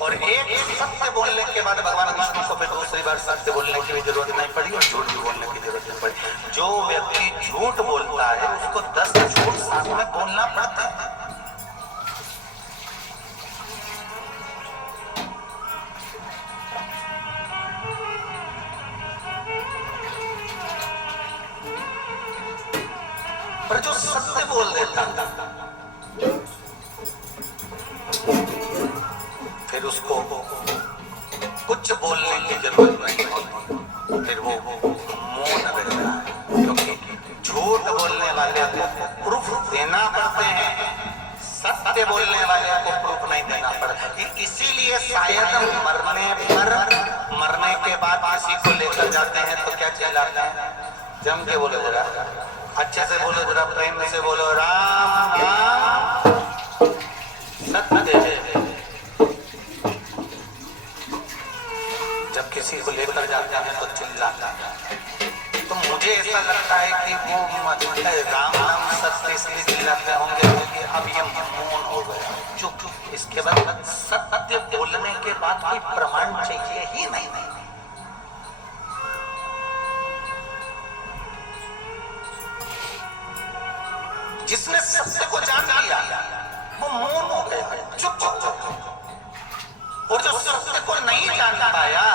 और एक सत्य बोलने के बाद भगवान विष्णु को फिर दूसरी बार सत्य बोलने की भी जरूरत नहीं पड़ी और झूठ भी बोलने की जरूरत नहीं पड़ी। जो व्यक्ति झूठ बोलता है उसको 10 झूठ साथ में बोलना पड़ता है। पर जो सत्य बोल देता फिर उसको कुछ बोलने की जरूरत नहीं होती, फिर वो मौन रहता है, क्योंकि झूठ बोलने वाले को प्रूफ देना पड़ते हैं, सत्य बोलने वाले को प्रूफ नहीं देना पड़ता। इसीलिए शायद मरने के बाद किसी को लेकर जाते हैं तो क्या चिल्लाते हैं, जम के बोलो जरा, अच्छे से बोलो जरा, प्रेम से बोलो, राम राम सत्य। जब किसी को लेकर जाते हैं तो चिल्लाता है। तो मुझे ऐसा लगता है कि वो राम नाम सत्य इसलिए चिल्लाते होंगे क्योंकि अब ये मौन हो गया, चुप। इसके बाद सत्य बोलने के बाद कोई प्रमाण चाहिए ही नहीं। जिसने सत्य को जान लिया वो मौन हो गया, चुप हो गया। और जो सत्य को नहीं जान पाया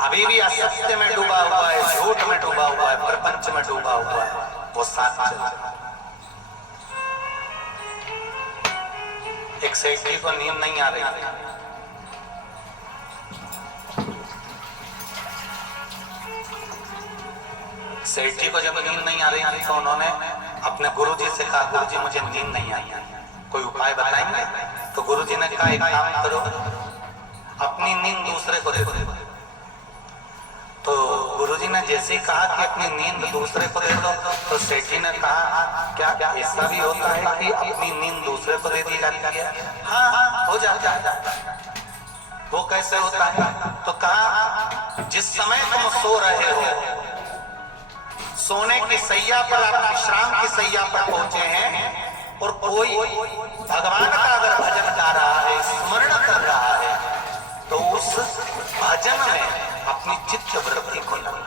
अभी भी असत्य में डूबा हुआ है, झूठ में डूबा हुआ है, प्रपंच में डूबा हुआ है, वो साथ चल रहा है। एक सेठ जी को नींद नहीं आ रही थी। सेठ जी को जब नींद नहीं आ रही थी तो उन्होंने अपने गुरुजी से कहा, गुरुजी मुझे नींद नहीं आई, कोई उपाय बताएंगे? तो गुरुजी ने कहा, एक काम करो, अपनी नींद दूसरे को दे दो। तो गुरुजी ने जैसे ही कहा कि अपनी नींद दूसरे को दे दो, तो सेठ जी ने कहा, क्या ऐसा भी होता है कि अपनी नींद दूसरे को दे दी जाती है? हाँ, हो जाता है। वो कैसे होता है? तो कहा, जिस समय तुम सो रहे हो, सोने की सैया पर, आप विश्राम की सैया पर पहुंचे हैं और कोई भगवान का अगर भजन गा रहा है, स्मरण कर रहा है, तो उस भजन में अपनी चित्त वृत्ति को लगाओ,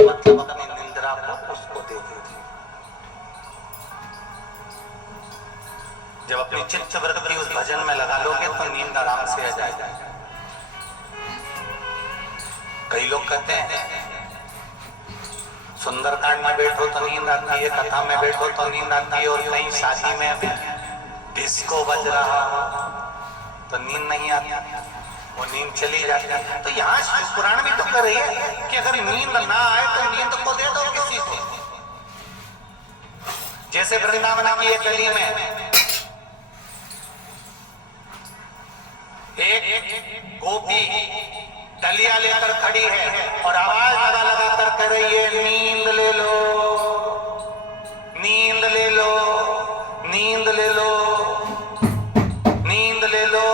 मतलब अपनी निंद्रा को उसको दे दीजिए। जब अपनी चित्त वृत्ति उस भजन में लगा लोगे तो नींद आराम से आ जाएगी। कई लोग कहते हैं सुंदरकांड में बैठो तो नींद आती है, कथा में बैठो तो नींद आती है, और कहीं शादी में डिस्को बज रहा हो तो नींद नहीं आती, वो नींद चली जाती है। तो यहाँ शिव पुराण भी तो कह रही है कि अगर नींद ना आए तो नींद को दे दो किसी को। जैसे वृंदावन की एक गली में एक गोपी डलिया लेकर खड़ी है और आवाज लगा लगा कर कह रही है, नींद ले लो, नींद ले लो, नींद ले लो, नींद ले लो,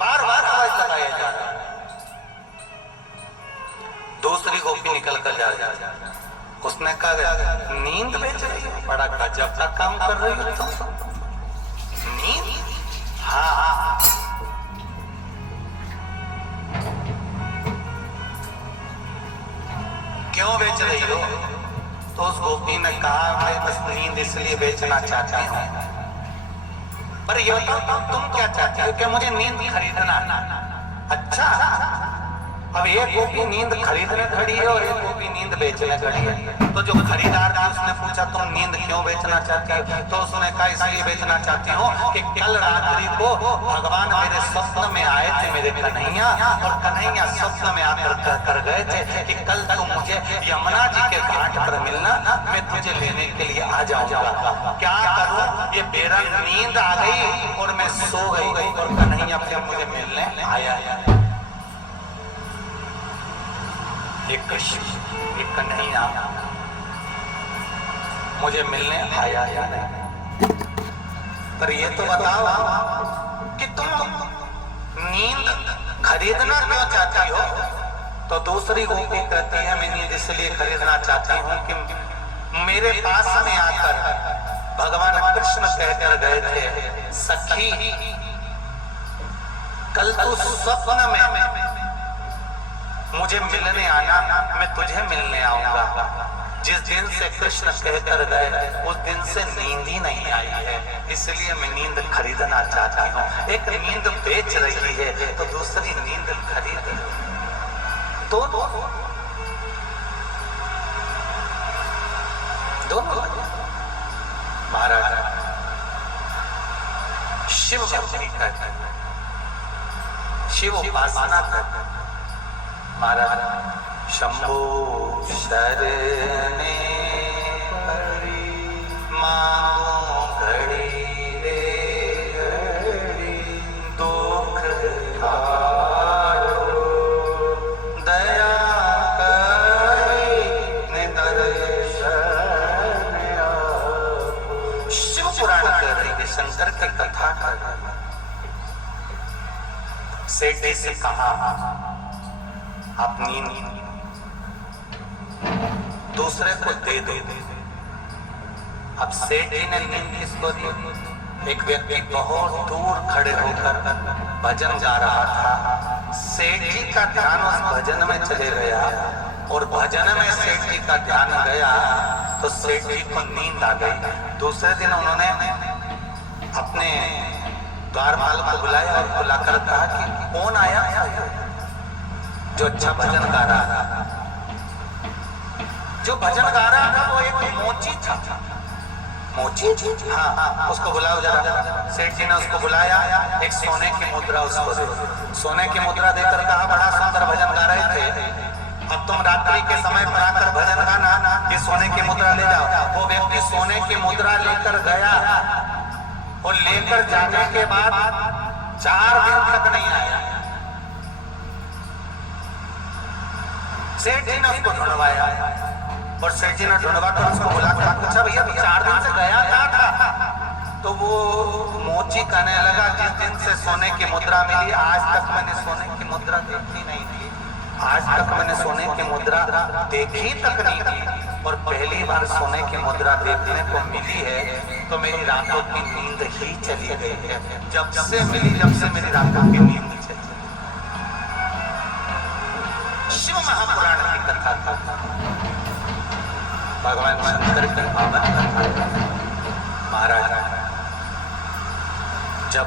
बार बार आवाज लगाया जा रहा है। दूसरी गोपी निकल कर जा रही है, उसने कहा, नींद बेच रही है, बड़ा गजब का काम कर रही हो तुम। नींद? हाँ, क्यों बेच रही हो? तो उस गोपी ने कहा, मैं बस नींद इसलिए बेचना चाहती हूँ। पर ये बताओ तुम क्या चाहती हो? क्या मुझे नींद खरीदना? अच्छा, अब एक गोपी नींद खरीदने खड़ी है और एक गोपी नींद बेचने खड़ी है। तो जो खरीदार था उसने पूछा, तुम नींद क्यों बेचना चाहती हो? तो उसने कहा, इसलिए बेचना चाहती हूँ कि कल रात्रि को भगवान मेरे स्वप्न में आए थे, मेरे कन्हैया, और कन्हैया स्वप्न में आकर कर गए थे कि कल तुम मुझे यमुना जी के घाट पर मिलना, मैं तुझे लेने के लिए आ जाऊंगा। क्या करूं? ये बेरंग नींद आ गई और मैं सो गई और कन्हैया फिर मुझे मिलने आया। एक कृष्ण, एक कन्हैया मुझे मिलने आया या नहीं? पर ये तो बताओ कि तुम नींद खरीदना क्यों चाहती हो? तो दूसरी गोपी कहती है, मैं नींद इसलिए खरीदना चाहती हूँ कि मेरे पास में आकर भगवान कृष्ण कहकर गए थे, सखी कल तू स्वप्न में मुझे मिलने आना, मैं तुझे मिलने आऊंगा। जिस दिन से कृष्ण कहकर गए उस दिन से नींद ही नहीं आई है, इसलिए मैं नींद खरीदना चाहती हूँ। एक नींद बेच रही है तो दूसरी नींद खरीद, दोनों महाराज शिव भक्ति करते हैं, शिव उपासना करते हैं। महाराज शंभो शरणे हरि मांगो घड़ी रे घड़ी, दुख हारो दया करी निदर्शन आपो। शिव पुराण कर रही है, शंकर की कथा कर रही है। सेठ जी से कहा, आप नींद दूसरे को दे दो। अब सेठ जी ने नींद किसको दी? एक व्यक्ति बहुत दूर खड़े होकर भजन गा रहा था। सेठ जी का ध्यान उस भजन में चले गया और भजन में सेठ जी का ध्यान गया तो सेठ जी को नींद आ गई। दूसरे दिन उन्होंने अपने द्वारपाल को बुलाया और बुलाकर कहा कि कौन आया जो अच्छा भजन गा रहा था। जो भजन गा रहा था वो एक मोची था। मोची? हाँ, उसको बुलाओ जरा। सेठ जी ने उसको बुलाया, एक सोने की मुद्रा उसको दे। सोने की मुद्रा देकर कहा बड़ा सुंदर भजन गा रहे थे, अब तुम रात्रि के समय पर आकर भजन गाना, ये सोने की मुद्रा ले जाओ। वो व्यक्ति सोने की मुद्रा लेकर गया और लेकर जाने के बाद 4 दिन तक नहीं आया। सेठ जी ने उसको ढूंढवाया और सेठ जी ने ढूंढवाकर उसको बुलाकर पूछा भैया 4 दिन से गया था? तो वो मोची कहने लगा जिस दिन से सोने की मुद्रा मिली आज तक मैंने सोने की मुद्रा देखी नहीं थी। आज तक मैंने सोने की मुद्रा देखी तक नहीं थी और पहली बार सोने की मुद्रा देखने को मिली है तो मेरी रातों की नींद ही चली गई है। जब से मिली, जब से मेरी रातों की नींद चली। शिव महापुराण की कथा था, भगवान शंकर की पावन कथा। महाराज जब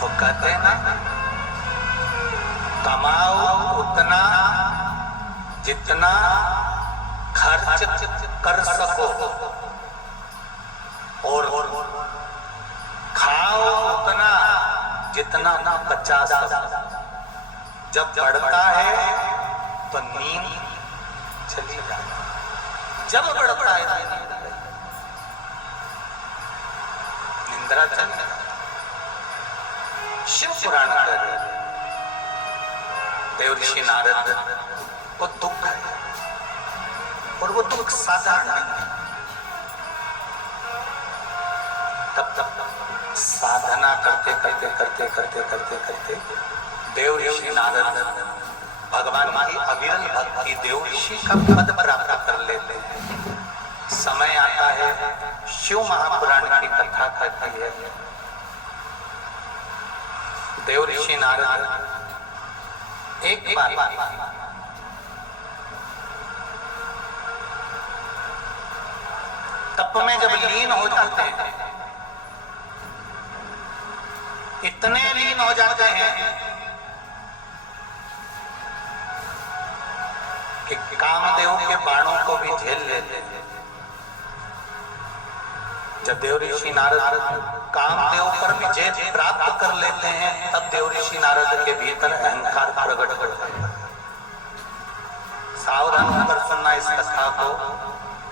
वो कहते हैं ना, कमाओ उतना जितना खर्च कर सको और खाओ उतना जितना बचा सको। जब बढ़ता है तो नींद चली जाती, जब बढ़ता है निंद्रा चली जाती। शिव पुराण कर देव ऋषि नारद को दुख है और वो दुख साधारण नहीं है। तब साधना करते करते करते करते करते करते देव ऋषि नारद भगवान की अविरल भक्ति देव ऋषि का पद प्राप्त कर लेते हैं। समय आता है, शिव महापुराण की कथा कहती है, देव ऋषि नारद एक बार तप में जब लीन हो जाते हैं, इतने लीन हो जाते हैं कि कामदेव के बाणों को भी झेल लेते हैं। जब देव ऋषि नारद कामदेव पर विजय प्राप्त कर लेते हैं तब देव ऋषि नारद के भीतर अहंकार प्रकट करते हैं। सावधान होकर सुनना इस कथा को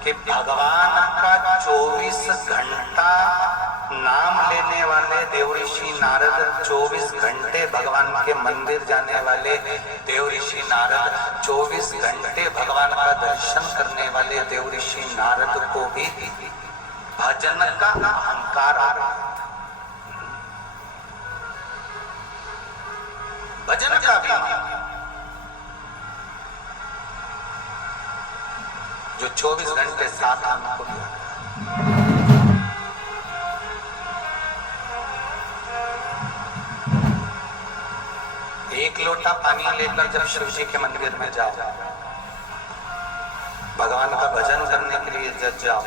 कि भगवान का 24 घंटा नाम लेने वाले देव ऋषि नारद, 24 घंटे भगवान के मंदिर जाने वाले देव ऋषि नारद, 24 घंटे भगवान का दर्शन करने वाले देव ऋषि नारद को भी भजन का अहंकार आ रहा है। भजन का भी जो 24 घंटे साथ हमको एक लोटा पानी लेकर जब शिव जी के मंदिर में जाओ, भगवान का भजन करने के लिए जब जाओ,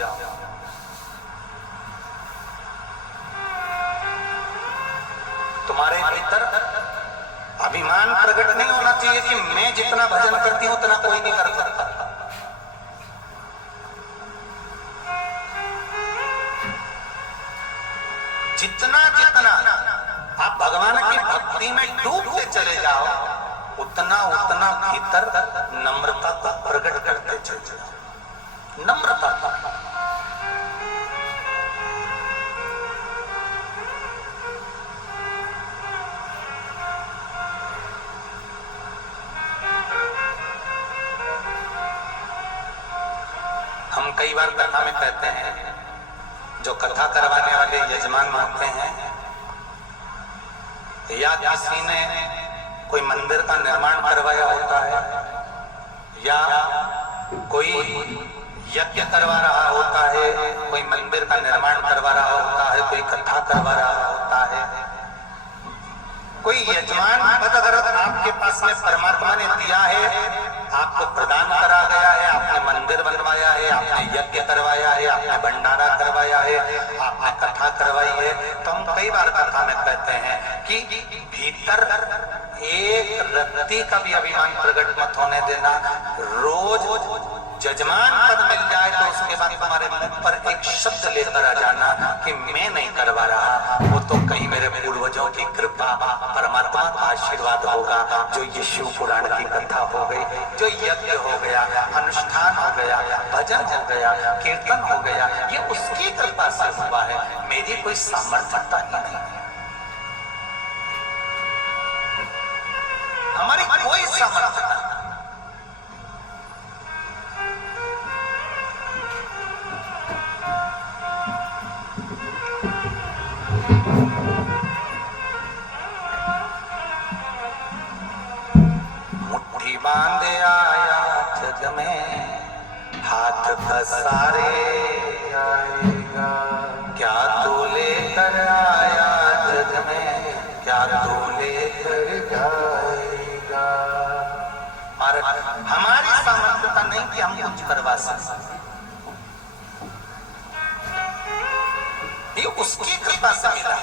तुम्हारे भीतर अभिमान प्रकट नहीं होना चाहिए कि मैं जितना भजन करती हूं उतना कोई नहीं कर सकता। जितना जितना आप भगवान की भक्ति में डूबते चले जाओ उतना उतना भीतर नम्रता को प्रकट करते चले जाओ। नम्रता हम कई बार कथा में कहते हैं, जो कथा करवाने वाले यजमान होते हैं या किसी ने कोई मंदिर का निर्माण करवाया होता है या कोई यज्ञ करवा रहा होता है, कोई मंदिर का निर्माण करवा रहा होता है, कोई कथा करवा रहा होता है, कोई यजमान पद अगर आपके पास में परमात्मा ने दिया है आपको प्रदान करा गया है, आपने मंदिर बनवाया है, आपने यज्ञ करवाया है, आपने भंडारा करवाया है, आपने कथा करवाई है। तो हम कई बार कथा में कहते हैं कि भीतर एक रत्ती का भी अभिमान प्रकट मत होने देना। रोज जजमान पद मिल जाए तो उसके बाद तुम्हारे मुख पर एक शब्द लेकर आ जाना कि मैं नहीं करवा रहा, वो तो कहीं मेरे पूर्वजों की कृपा, परमात्मा का आशीर्वाद होगा। जो ये शिव पुराण की कथा हो गई, जो यज्ञ हो गया, अनुष्ठान हो गया, भजन हो गया, कीर्तन हो गया, ये उसकी कृपा से हुआ है, मेरी कोई सामर्थ्यता नहीं है, हमारी कोई सामर्थ्यता नहीं। मुट्ठी बांधे आया जग में, हाथ पसारे आएगा, क्या तू लेकर आया जग में, क्या तू लेकर जाएगा। और हमारी सामर्थ्यता नहीं कि हम कुछ करवा सकते, ये उसकी कृपा से मिला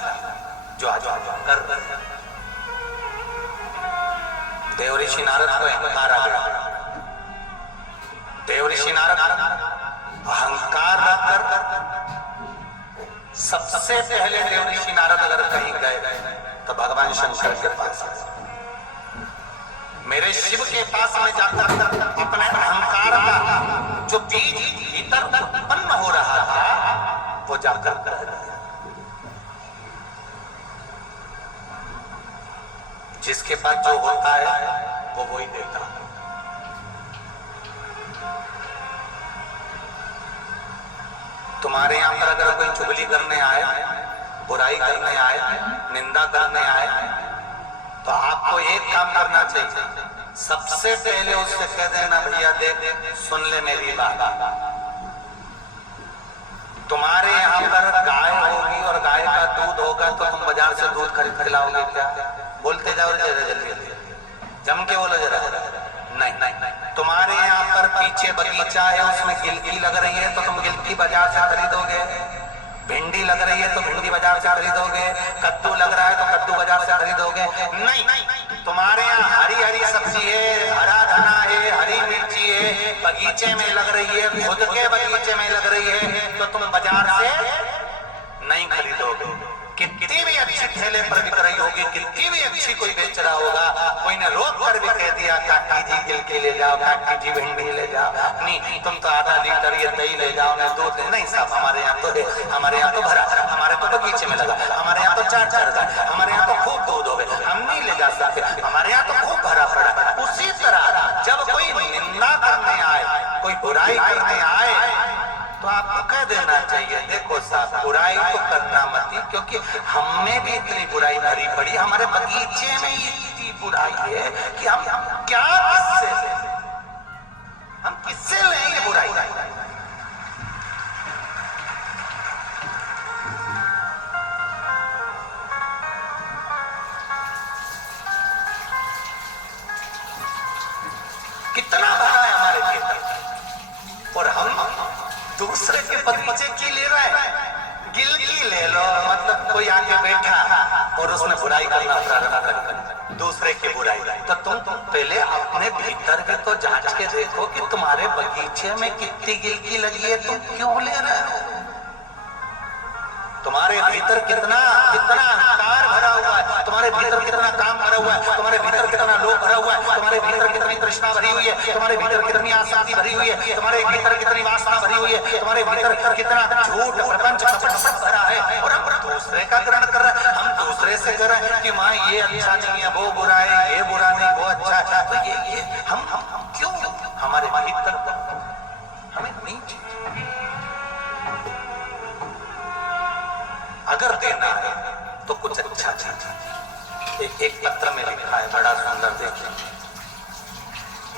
जो आज कर रहे हैं। देव ऋषि नारद को अहंकार आ गया। देव ऋषि नारद अहंकार रखकर सबसे पहले देव ऋषि नारद अगर कहीं गए तो भगवान शंकर के पास, मेरे शिव के पास में जाकर अपने अहंकार का जो बीज भीतर उत्पन्न हो रहा था वो जाकर कह दिया। जिसके पास जो होता है वो वही देता है। तुम्हारे यहां पर अगर कोई चुगली करने आए, बुराई करने आए, निंदा करने आए, तो आपको एक काम करना चाहिए, सबसे पहले उससे कह देना, भैया देख सुन ले मेरी बात, तुम्हारे यहाँ पर गाय होगी और गाय का दूध होगा तो तुम बाजार से दूध खरीद खिलाओगे क्या? बोलते जाओ जरा जल्दी, जम के बोलो जरा। नहीं, तुम्हारे यहाँ पर पीछे बगीचा है, उसमें गिलकी लग रही है तो तुम गिलकी बाजार से खरीदोगे, भिंडी लग रही है तो भिंडी बाजार से खरीदोगे, कद्दू लग रहा है तो कद्दू बाजार से खरीदोगे। नहीं, तुम्हारे यहाँ हरी हरी सब्जी है, हरा धना है, हरी मिर्ची है, बगीचे में लग रही है, खुद के बगीचे में लग रही है, तो तुम बाजार से नहीं खरीदोगे। कितनी भी अच्छी ठेले पर बिक रही होगी, कितनी भी अच्छी कोई बेच रहा होगा, कोई ने रोक कर भी कह दिया काकी जी गिलकी ले जाओ, काकी जी भिंडी ले जाओ, नहीं तुम तो आधा लीटर ये दही ले जाओ, नहीं दूध नहीं, साहब हमारे यहाँ तो है, हमारे यहाँ तो भरा, हमारे तो बगीचे में लगा, हमारे यहाँ तो चार गाय, हमारे यहाँ तो खूब दूध हो गए, हम नहीं ले जा सकते, हमारे यहाँ तो खूब भरा पड़ा। उसी तरह जब कोई निंदा करने आए, कोई बुराई करने आए, तो आपको कह देना चाहिए, देखो साहब बुराई तो करना मत, क्योंकि हमने भी इतनी बुराई भरी पड़ी, हमारे बगीचे में इतनी बुराई है कि हम क्या किससे लें ये बुराई। कितना भरा है हमारे खेत, और हम दूसरे के बगीचे की ले रहे हैं। गिलकी ले लो, मतलब कोई आके बैठा और उसने बुराई करना प्रारंभ कर, दूसरे की बुराई, तो तुम पहले अपने भीतर की तो जांच के देखो कि तुम्हारे बगीचे में कितनी गिलकी लगी है, तुम क्यों ले रहे हो? तुम्हारे भीतर कितना अहंकार भरा हुआ है, तुम्हारे भीतर कितना काम भरा हुआ है, तुम्हारे भीतर कितना लोभ भरा हुआ है, तुम्हारे भीतर कितनी तृष्णा भरी हुई है, तुम्हारे भीतर कितनी आसक्ति भरी हुई है, तुम्हारे भीतर कितनी वासना भरी हुई है, तुम्हारे भीतर कितना झूठ प्रपंच कपट सब भरा है, और हम दूसरे का ग्रहण कर रहे हैं। हम दूसरे से कर रहे हैं कि माँ ये अच्छा नहीं है, वो बुरा है, ये बुरा नहीं, वो अच्छा है, तो ये हम क्यों हमारे भीतर हमें नहीं चाहिए। अगर देना है तो कुछ अच्छा चाहिए। एक पत्र में लिखा है, बड़ा सुंदर, देखिए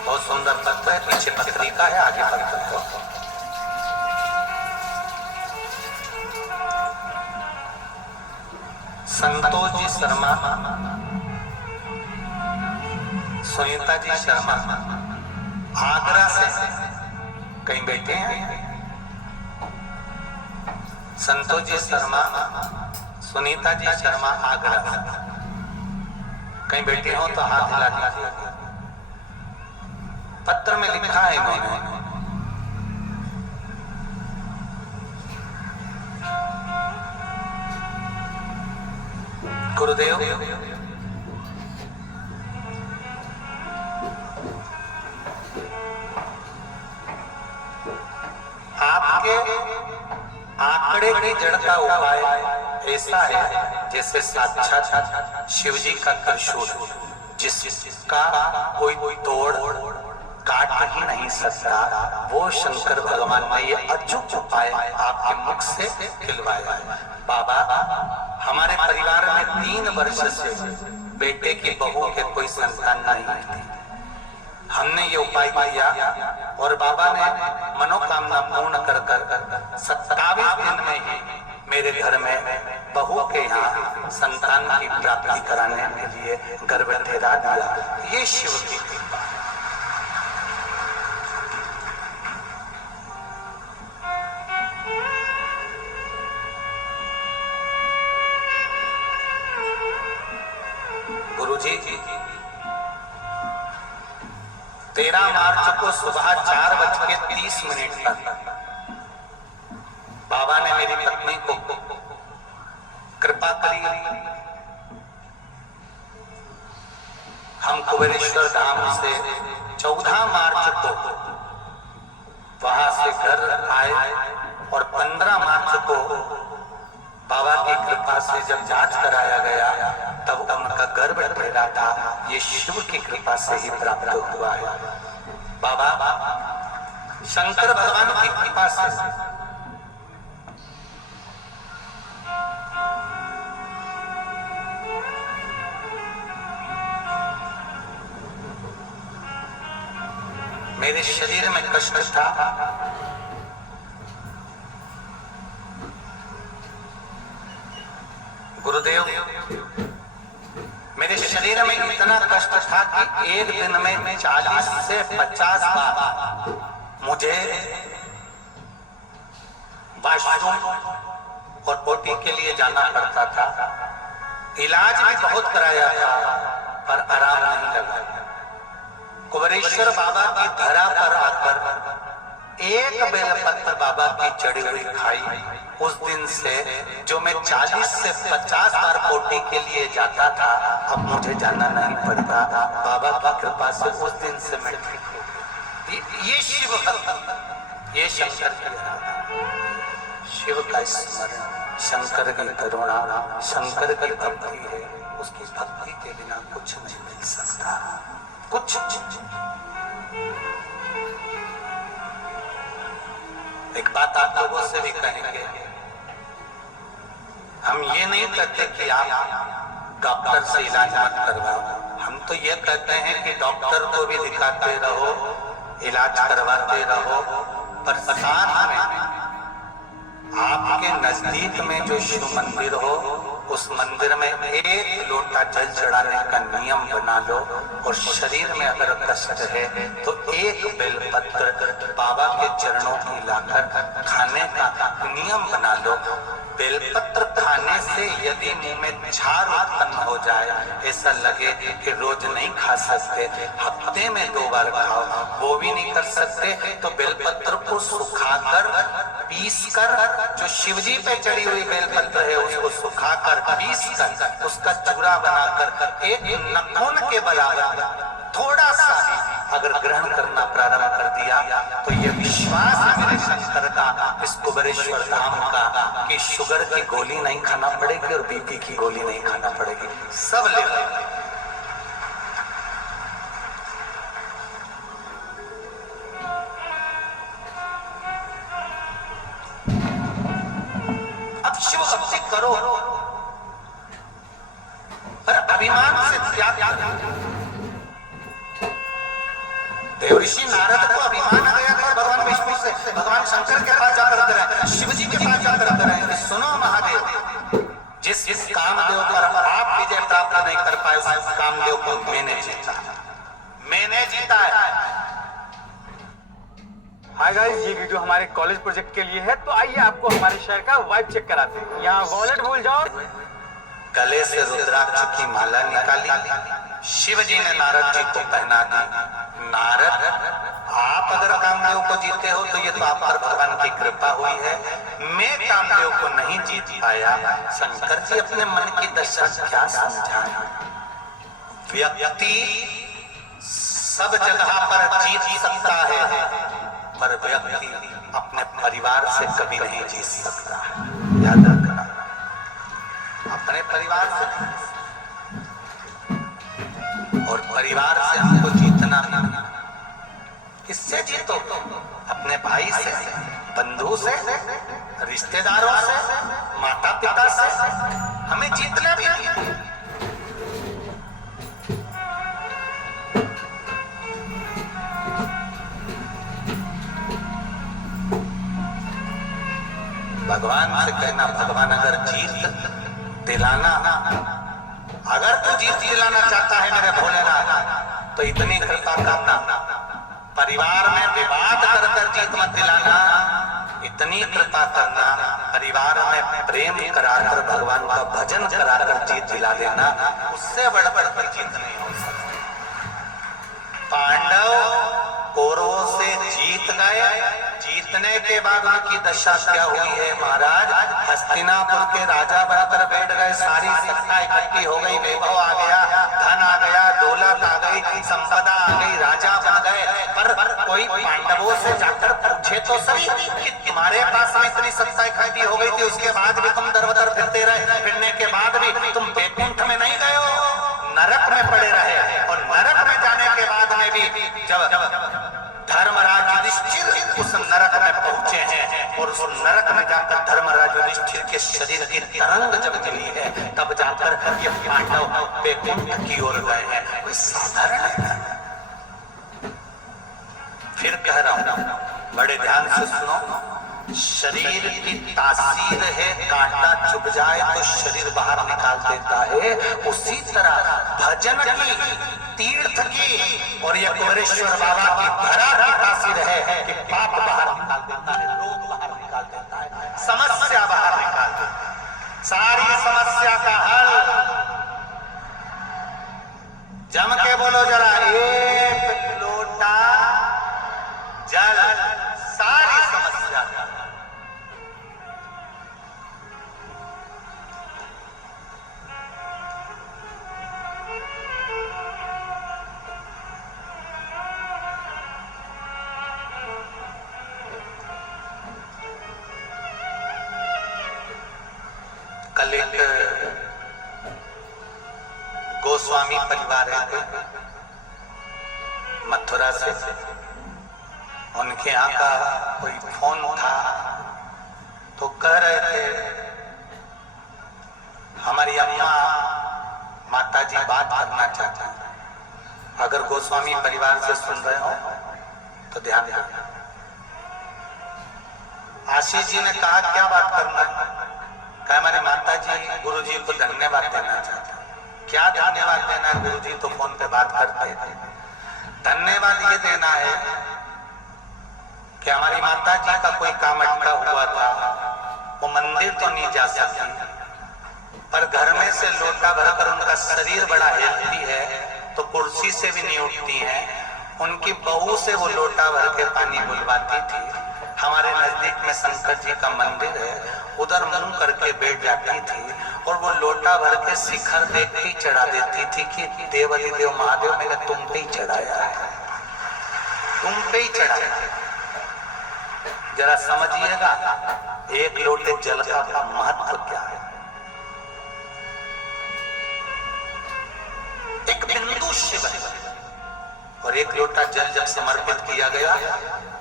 बहुत सुंदर पत्र है, पीछे पत्रिका है, आगे पत्र। संतोष जी शर्मा, सुनीता जी शर्मा आगरा से कहीं बैठे हैं? संतोष जी शर्मा, सुनीता जी शर्मा आगरा से कहीं बैठे हो तो हाथ हिला दीजिए। पत्र में लिखा है इन्होंने, गुरुदेव आपके आंकड़े की जड़ का उपाय ऐसा है जैसे साक्षात शिव जी का त्रिशूल, जिसका कोई तोड़ काट ही नहीं सकता, वो शंकर भगवान ने ये अचूक उपाय आपके मुख से खिलवाया है। बाबा, हमारे परिवार में 3 वर्ष से बेटे की बहू के कोई संतान नहीं थी। हमने ये उपाय किया और बाबा ने मनोकामना पूर्ण कर 27 दिन में ही मेरे घर में बहू के यहाँ संतान की प्राप्ति कराने के लिए गर्भ ठहरा दिया। ये शिव की कृपा। गुरुजी, 13 मार्च को सुबह 4:30 तक बाबा ने मेरी पत्नी को कृपा करी। हम कुबेरेश्वर धाम से 14 मार्च को वहां से घर आए और 15 मार्च को बाबा की कृपा से जब जांच कराया गया तब उनका गर्भ ठहरा था। ये शिव की कृपा से ही प्राप्त हुआ है। बाबा, शंकर भगवान की कृपा से मेरे शरीर में कष्ट था। गुरुदेव, मेरे शरीर में इतना कष्ट था कि एक दिन में 40 से 50 बार मुझे वॉशरूम और पोटी के लिए जाना पड़ता था। इलाज भी बहुत कराया था पर आराम नहीं लगा। कुबेरेश्वर बाबा की धरा पर आकर एक बेलपत्र बाबा की चढ़ी हुई खाई। उस दिन से जो मैं 40 से 50 बार पोटी के लिए जाता था, अब मुझे जाना नहीं पड़ता। बाबा की कृपा से उस दिन से मैं ठीक हूँ। ये शिव भक्ति, ये शंकर की आराधना, शिव का स्मरण, शंकर की करुणा, शंकर की भक्ति है। उसकी भक्ति के बिना कुछ नहीं मिल सकता। कुछ एक बात आप लोगों से भी कहेंगे, हम ये नहीं कहते कि आप डॉक्टर से इलाज मत करवाओ। हम तो ये कहते हैं कि डॉक्टर को भी दिखाते रहो, इलाज करवाते रहो, पर साथ में आपके नजदीक में जो शिव मंदिर हो उस मंदिर में 1 लोटा जल चढ़ाने का नियम बना लो। और शरीर में अगर कष्ट है तो 1 बेलपत्र बाबा के चरणों की लाकर खाने का नियम बना लो। बेलपत्र खाने से यदि मुंह में झाग उत्पन्न हो जाए, ऐसा लगे कि रोज नहीं खा सकते, हफ्ते में 2 बार खाओ, वो भी नहीं कर सकते, तो बेलपत्र को सुखाकर पीसकर, जो शिवजी पे चढ़ी हुई बेलपत्र है उसको सुखाकर पीसकर उसका चूरा बनाकर 1 नखून के बराबर थोड़ा सा भी अगर ग्रहण करना प्रारंभ कर दिया तो ये विश्वास है मेरे शंकर का, इस कुबेरेश्वर धाम का, कि शुगर की गोली नहीं खाना पड़ेगी और बीपी की गोली नहीं खाना पड़ेगी, सब ले। अब शिव भक्ति करो पर अभिमान से त्याग करो। देवऋषि नारद को अभिमान आ गया था भगवान विष्णु से, भगवान शंकर के पास जाकर रहे, शिव जी के पास जाकर रहे, सुनो महादेव, जिस कामदेव पर आप विजय प्राप्त नहीं कर पाए उस कामदेव को मैंने जीता है। हाय गाइस, ये वीडियो हमारे कॉलेज प्रोजेक्ट के लिए है, तो आइए आपको हमारे शहर का वाइब चेक कराते हैं। यहाँ वॉलेट भूल जाओ। गले से रुद्राक्ष की माला निकाली, शिव जी ने नारद जी को पहना दी। नारद, आप अगर कामदेव को जीते हो तो ये तो आप पर भगवान की कृपा हुई है। मैं कामदेव को नहीं जीत पाया। शंकर जी अपने मन की दशा क्या समझाएं? व्यक्ति सब जगह पर जीत सकता है, पर व्यक्ति अपने परिवार से कभी नहीं जीत सकता है। याद रखना, अपने परिवार से और परिवार से हमको जीतना भी। किससे जीतो? अपने भाई से, बंधु से, रिश्तेदारों से, माता पिता से। हमें जीतना भी नहीं। भगवान से कहना, भगवान अगर जीत दिलाना, अगर तू जीत दिलाना चाहता है मेरे भोलेनाथ, तो इतनी कृपा करना, परिवार में विवाद कर कर जीत मत दिलाना। इतनी कृपा करना, परिवार में प्रेम कराकर भगवान का भजन कराकर जीत दिला देना। उससे बढ़कर कोई जीत नहीं हो सकती। पांडव कौरवों से जीत गए। जीतने के बाद उनकी दशा क्या हुई है महाराज? हस्तिनापुर के राजा बनकर बैठ गए। सारी सत्ता इकट्ठी हो गई, वैभव आ गया, धन आ गया, दौलत आ गई, संपदा आ गई, राजा बन गए। पर कोई पांडवों से जाकर पूछे तो सही कि तुम्हारे पास में इतनी सत्ता इकट्ठी हो गई थी, उसके बाद भी तुम दर बदर फिरते रहे। फिरने के बाद भी तुम वैकुंठ में नहीं गए हो, नरक में पड़े रहे। और नरक में जाने के बाद में भी जब धर्मराज युधिष्ठिर उस नरक में पहुंचे हैं, और उस नरक में जाकर धर्मराज युधिष्ठिर के शरीर की तरंग जब मिली है, तब जाकर ये पांडव वैकुंठ की ओर गए हैं। कोई साधारण है? फिर कह रहा हूं, बड़े ध्यान से सुनो। शरीर की तासीर है, कांटा चुभ जाए तो शरीर बाहर निकाल देता है। उसी तरह भजन की, तीर्थ की और ये कुमरेश्वर बाबा की धरा की तासीर है कि पाप बाहर निकाल देता है, रोग बाहर निकाल देता है, समस्या बाहर निकाल देता है। सारी समस्या का हल जम के बोलो जरा, एक लोटा जल, सारी समस्या का। कल एक गोस्वामी परिवार है मथुरा से, उनके यहाँ का कोई फोन था तो कह रहे थे हमारी अम्मा माता जी बात करना चाहते हैं। अगर गोस्वामी परिवार से सुन रहे हो तो ध्यान दें। आशीष जी ने कहा क्या बात करना है? कहा हमारी माता जी गुरु जी को धन्यवाद देना चाहते हैं। क्या धन्यवाद देना है? गुरु जी तो फोन पे बात करते थे। धन्यवाद ये देना है कि हमारी माता जी का कोई काम अटका हुआ था, वो मंदिर तो नहीं जा सकती, पर घर में से लोटा भरकर उनका शरीर बड़ा हेल्दी है तो कुर्सी से भी नहीं उठती है। उनकी बहू से वो लोटा भर के पानी बुलवाती थी। हमारे नजदीक में शंकर जी का मंदिर है, उधर मुंह करके बैठ जाती थी और वो लोटा भर के शिखर देख के चढ़ा देती थी कि देवाधिदेव महादेव मैंने तुम पे ही चढ़ाया है, तुम पे ही चढ़ाया। जरा समझिएगा एक लोटे जल का महत्व क्या है। एक बिंदु शिव और एक लोटा जल जब समर्पित किया गया,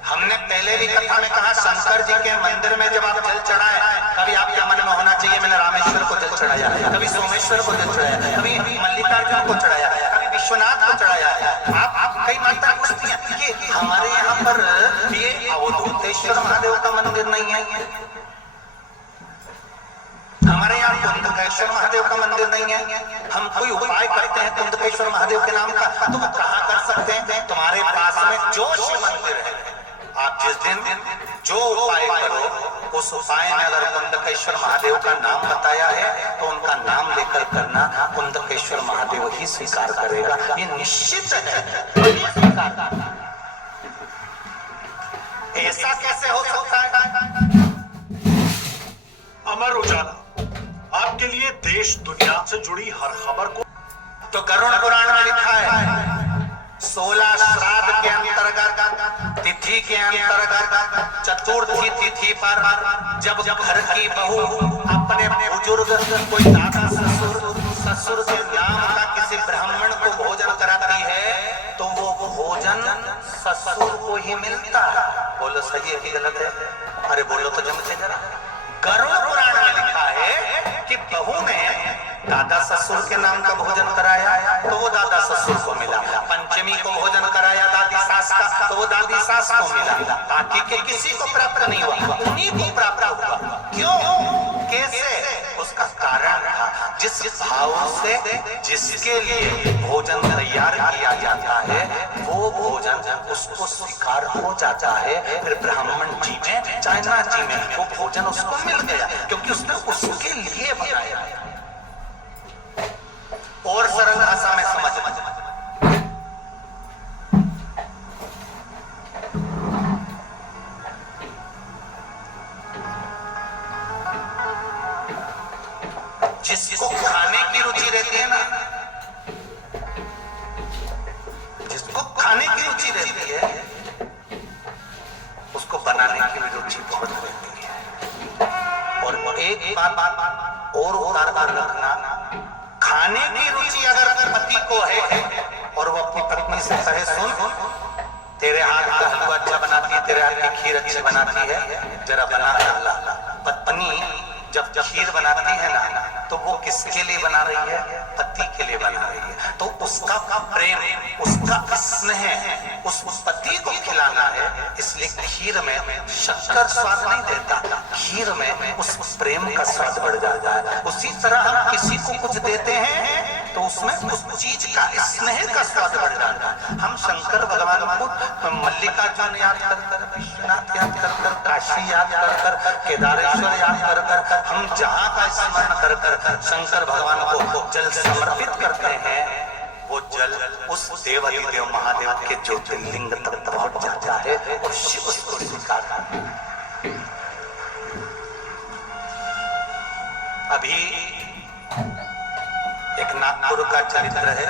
हमने पहले भी कथा में कहा शंकर जी के मंदिर में जब आप जल चढ़ाए, कभी आपके मन में होना चाहिए मैंने रामेश्वर को जल चढ़ाया, कभी सोमेश्वर को जल चढ़ाया, कभी मल्लिकार्जुन को चढ़ाया, कभी विश्वनाथ को चढ़ाया। आप कई माता पूछती हैं कि हमारे यहाँ पर ये अवधूतेश्वर महादेव का मंदिर नहीं है, हमारे यहाँ कुंदकेश्वर महादेव का मंदिर नहीं है, हम कोई उपाय करते हैं कुंदकेश्वर महादेव के नाम का, तो वो कहाँ कर सकते हैं? तुम्हारे पास में जो शिव मंदिर है आप जिस दिन जो उपाय करो उस उपाय में अगर कुंदकेश्वर महादेव का नाम बताया है तो उनका नाम लेकर करना, कुंदकेश्वर महादेव ही स्वीकार करेगा, ये निश्चित है। ऐसा कैसे हो सकता है? अमर उजाला आपके लिए देश दुनिया से जुड़ी हर खबर को तो गरुड़ पुराण में लिखा है 16 श्राद्ध के अंतर्गत, तिथि के अंतर्गत, चतुर्थी तिथि पर जब घर की बहू अपने बुजुर्ग कोई दादा ससुर के नाम का किसी ब्राह्मण को भोजन कराती है तो वो भोजन ससुर को ही मिलता है। बोलो सही है कि गलत है? अरे बोलो तो जमते जरा। गरुड़ पुराण में लिखा है कि बहू ने दादा ससुर के नाम का भोजन कराया तो वो दादा ससुर को मिला, पंचमी को भोजन कराया दादी सास का तो वो दादी सास को मिला, बाकी के किसी को प्राप्त नहीं हुआ, उन्हीं को प्राप्त हुआ। क्यों? कैसे? उसका कारण था जिस भाव से जिसके लिए भोजन तैयार किया जाता है वो भोजन उसको स्वीकार हो जाता है। फिर ब्राह्मण जी में चाइना जी में वो भोजन उसको मिल गया क्योंकि उसने उसके लिए बनाया। और सरल भाषा में समझ जिसको खाने की रुचि रहती है ना, जिसको खाने की रुचि रहती है उसको बनाने की भी रुचि बहुत रहती है। और एक बात और उतार कर रखना, खाने की रुचि अगर पति को है और वो अपनी पत्नी से कहे सुन तेरे हाथ का हलवा अच्छा बनाती है, तेरे हाथ की खीर अच्छी बनाती है, जरा बना कर ला। पत्नी जब खीर बनाती है ना तो वो किसके लिए बना रही है? पति के लिए बना रही है। तो उसका प्रेम, उसका स्नेह उस पति को खिलाना है, इसलिए खीर में शक्कर स्वाद नहीं देता, खीर में उस प्रेम का स्वाद बढ़ जाता है। उसी तरह हम किसी को कुछ देते हैं तो उसमें उस चीज का स्नेह का स्वाद बढ़ जाता है। हम शंकर भगवान को मल्लिकार्जुन याद कर कर, विश्वनाथ याद कर कर, काशी याद कर कर, केदारेश्वर याद कर कर, हम जहाँ का स्मरण कर कर शंकर भगवान को जल समर्पित करते हैं, वो जल उस देवाधिदेव महादेव के ज्योतिर्लिंग तक पहुंच जाता है और शिव उसको स्वीकार करता है। अभी एक नागपुर का चरित्र है।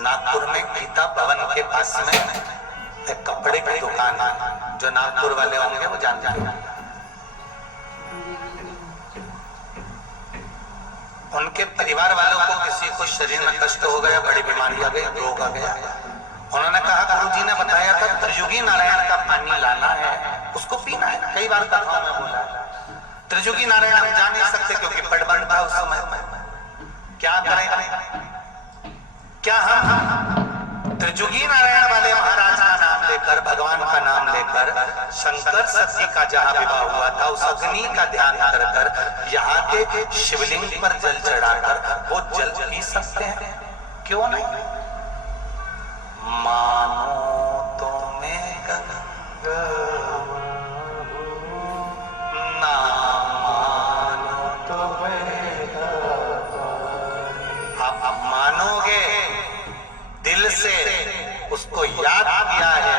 नागपुर में गीता भवन के पास में एक कपड़े की दुकान है, जो नागपुर वाले होंगे वो जानते हैं। उनके परिवार वालों को किसी को शरीर में कष्ट हो गया, बड़ी बीमारी आ गई, रोग आ गया। उन्होंने कहा गुरुजी ने बताया था त्रियुगी नारायण का पानी लाना है, उसको पीना है। कई बार कथाओं में बोला त्रियुगी नारायण हम जा नहीं सकते क्योंकि पटबंद था उस समय। क्या करें? क्या हम त्रियुगी नारायण वाले महाराज का नाम लेकर, भगवान का नाम लेकर, शंकर सती का जहां विवाह हुआ था उस अग्नि का ध्यान कर कर यहाँ के शिवलिंग पर जल चढ़ाकर वो जल पी सकते हैं? क्यों नहीं? मानो तो मैं गंगा ना मानो तो आप मानोगे दिल से, उसको याद किया है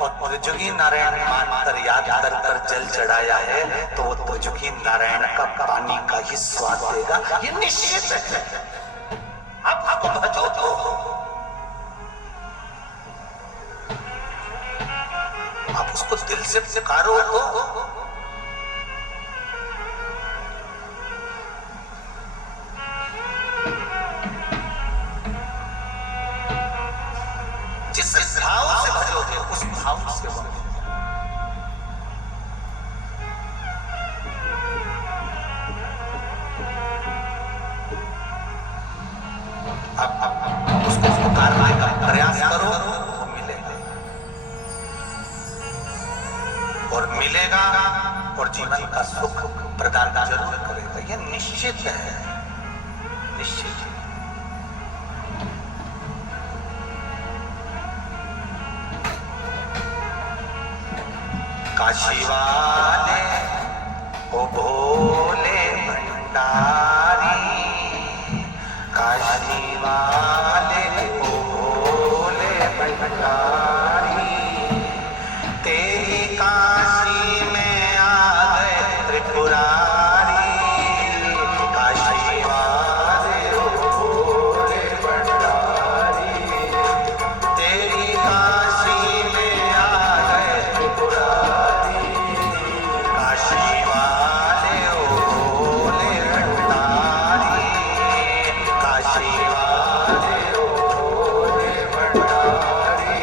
और त्रियुगी नारायण मानकर याद कर कर जल चढ़ाया है तो वो त्रियुगी नारायण का पानी का ही स्वाद देगा, ये निश्चित है। आप भजो तो आप उसको दिल से पुकारो तो जिस भाव से भजोगे उस भाव से भजोगे। अब उसको पुकारने का प्रयास करो तो मिलेगा, और मिलेगा और जीवन का सुख प्रदान जरूर करेगा, ये निश्चित है, निश्चित है। काशी वाले ओ भोले भंडारी, काशी वाले ओ भोले भंडारी, तेरी काशी में आ गए त्रिपुरारी, काशी वाले ओ भोले भंडारी, तेरी काशी में आ गए त्रिपुरारी, काशी वाले ओ भोले भंडारी, काशी वाले ओ भोले भंडारी,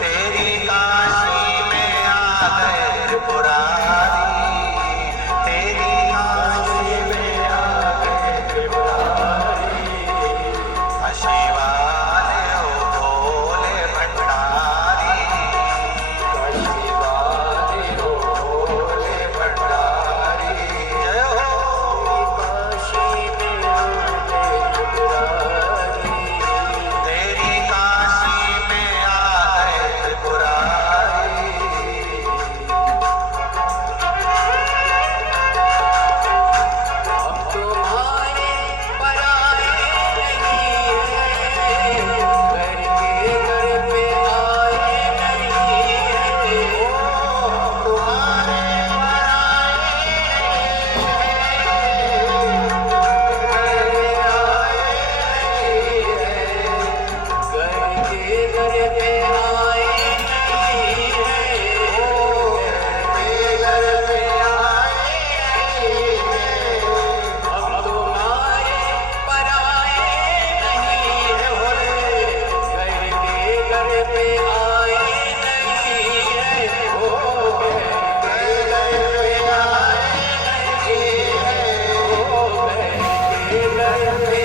तेरी काशी में आ गए त्रिपुरारी, तेरी काशी में आ गए त्रिपुरारी, काशी वाले ओ भोले भंडारी, काशी वाले ओ भोले भंडारी, जय हो। काशी में आ गए त्रिपुरारी, तेरी काशी में आ गए त्रिपुरारी, हम तुम्हारे पराए नहीं है, घर के घर पे आए नहीं है, तुम्हारे पराए नहीं है, घर के घर पे आए नहीं है, घर पे आए नहीं है, हम तुम्हारे पराए नहीं है, घर के घर पे आए नहीं है, घर के घर पे आए नहीं है, घर के घर पे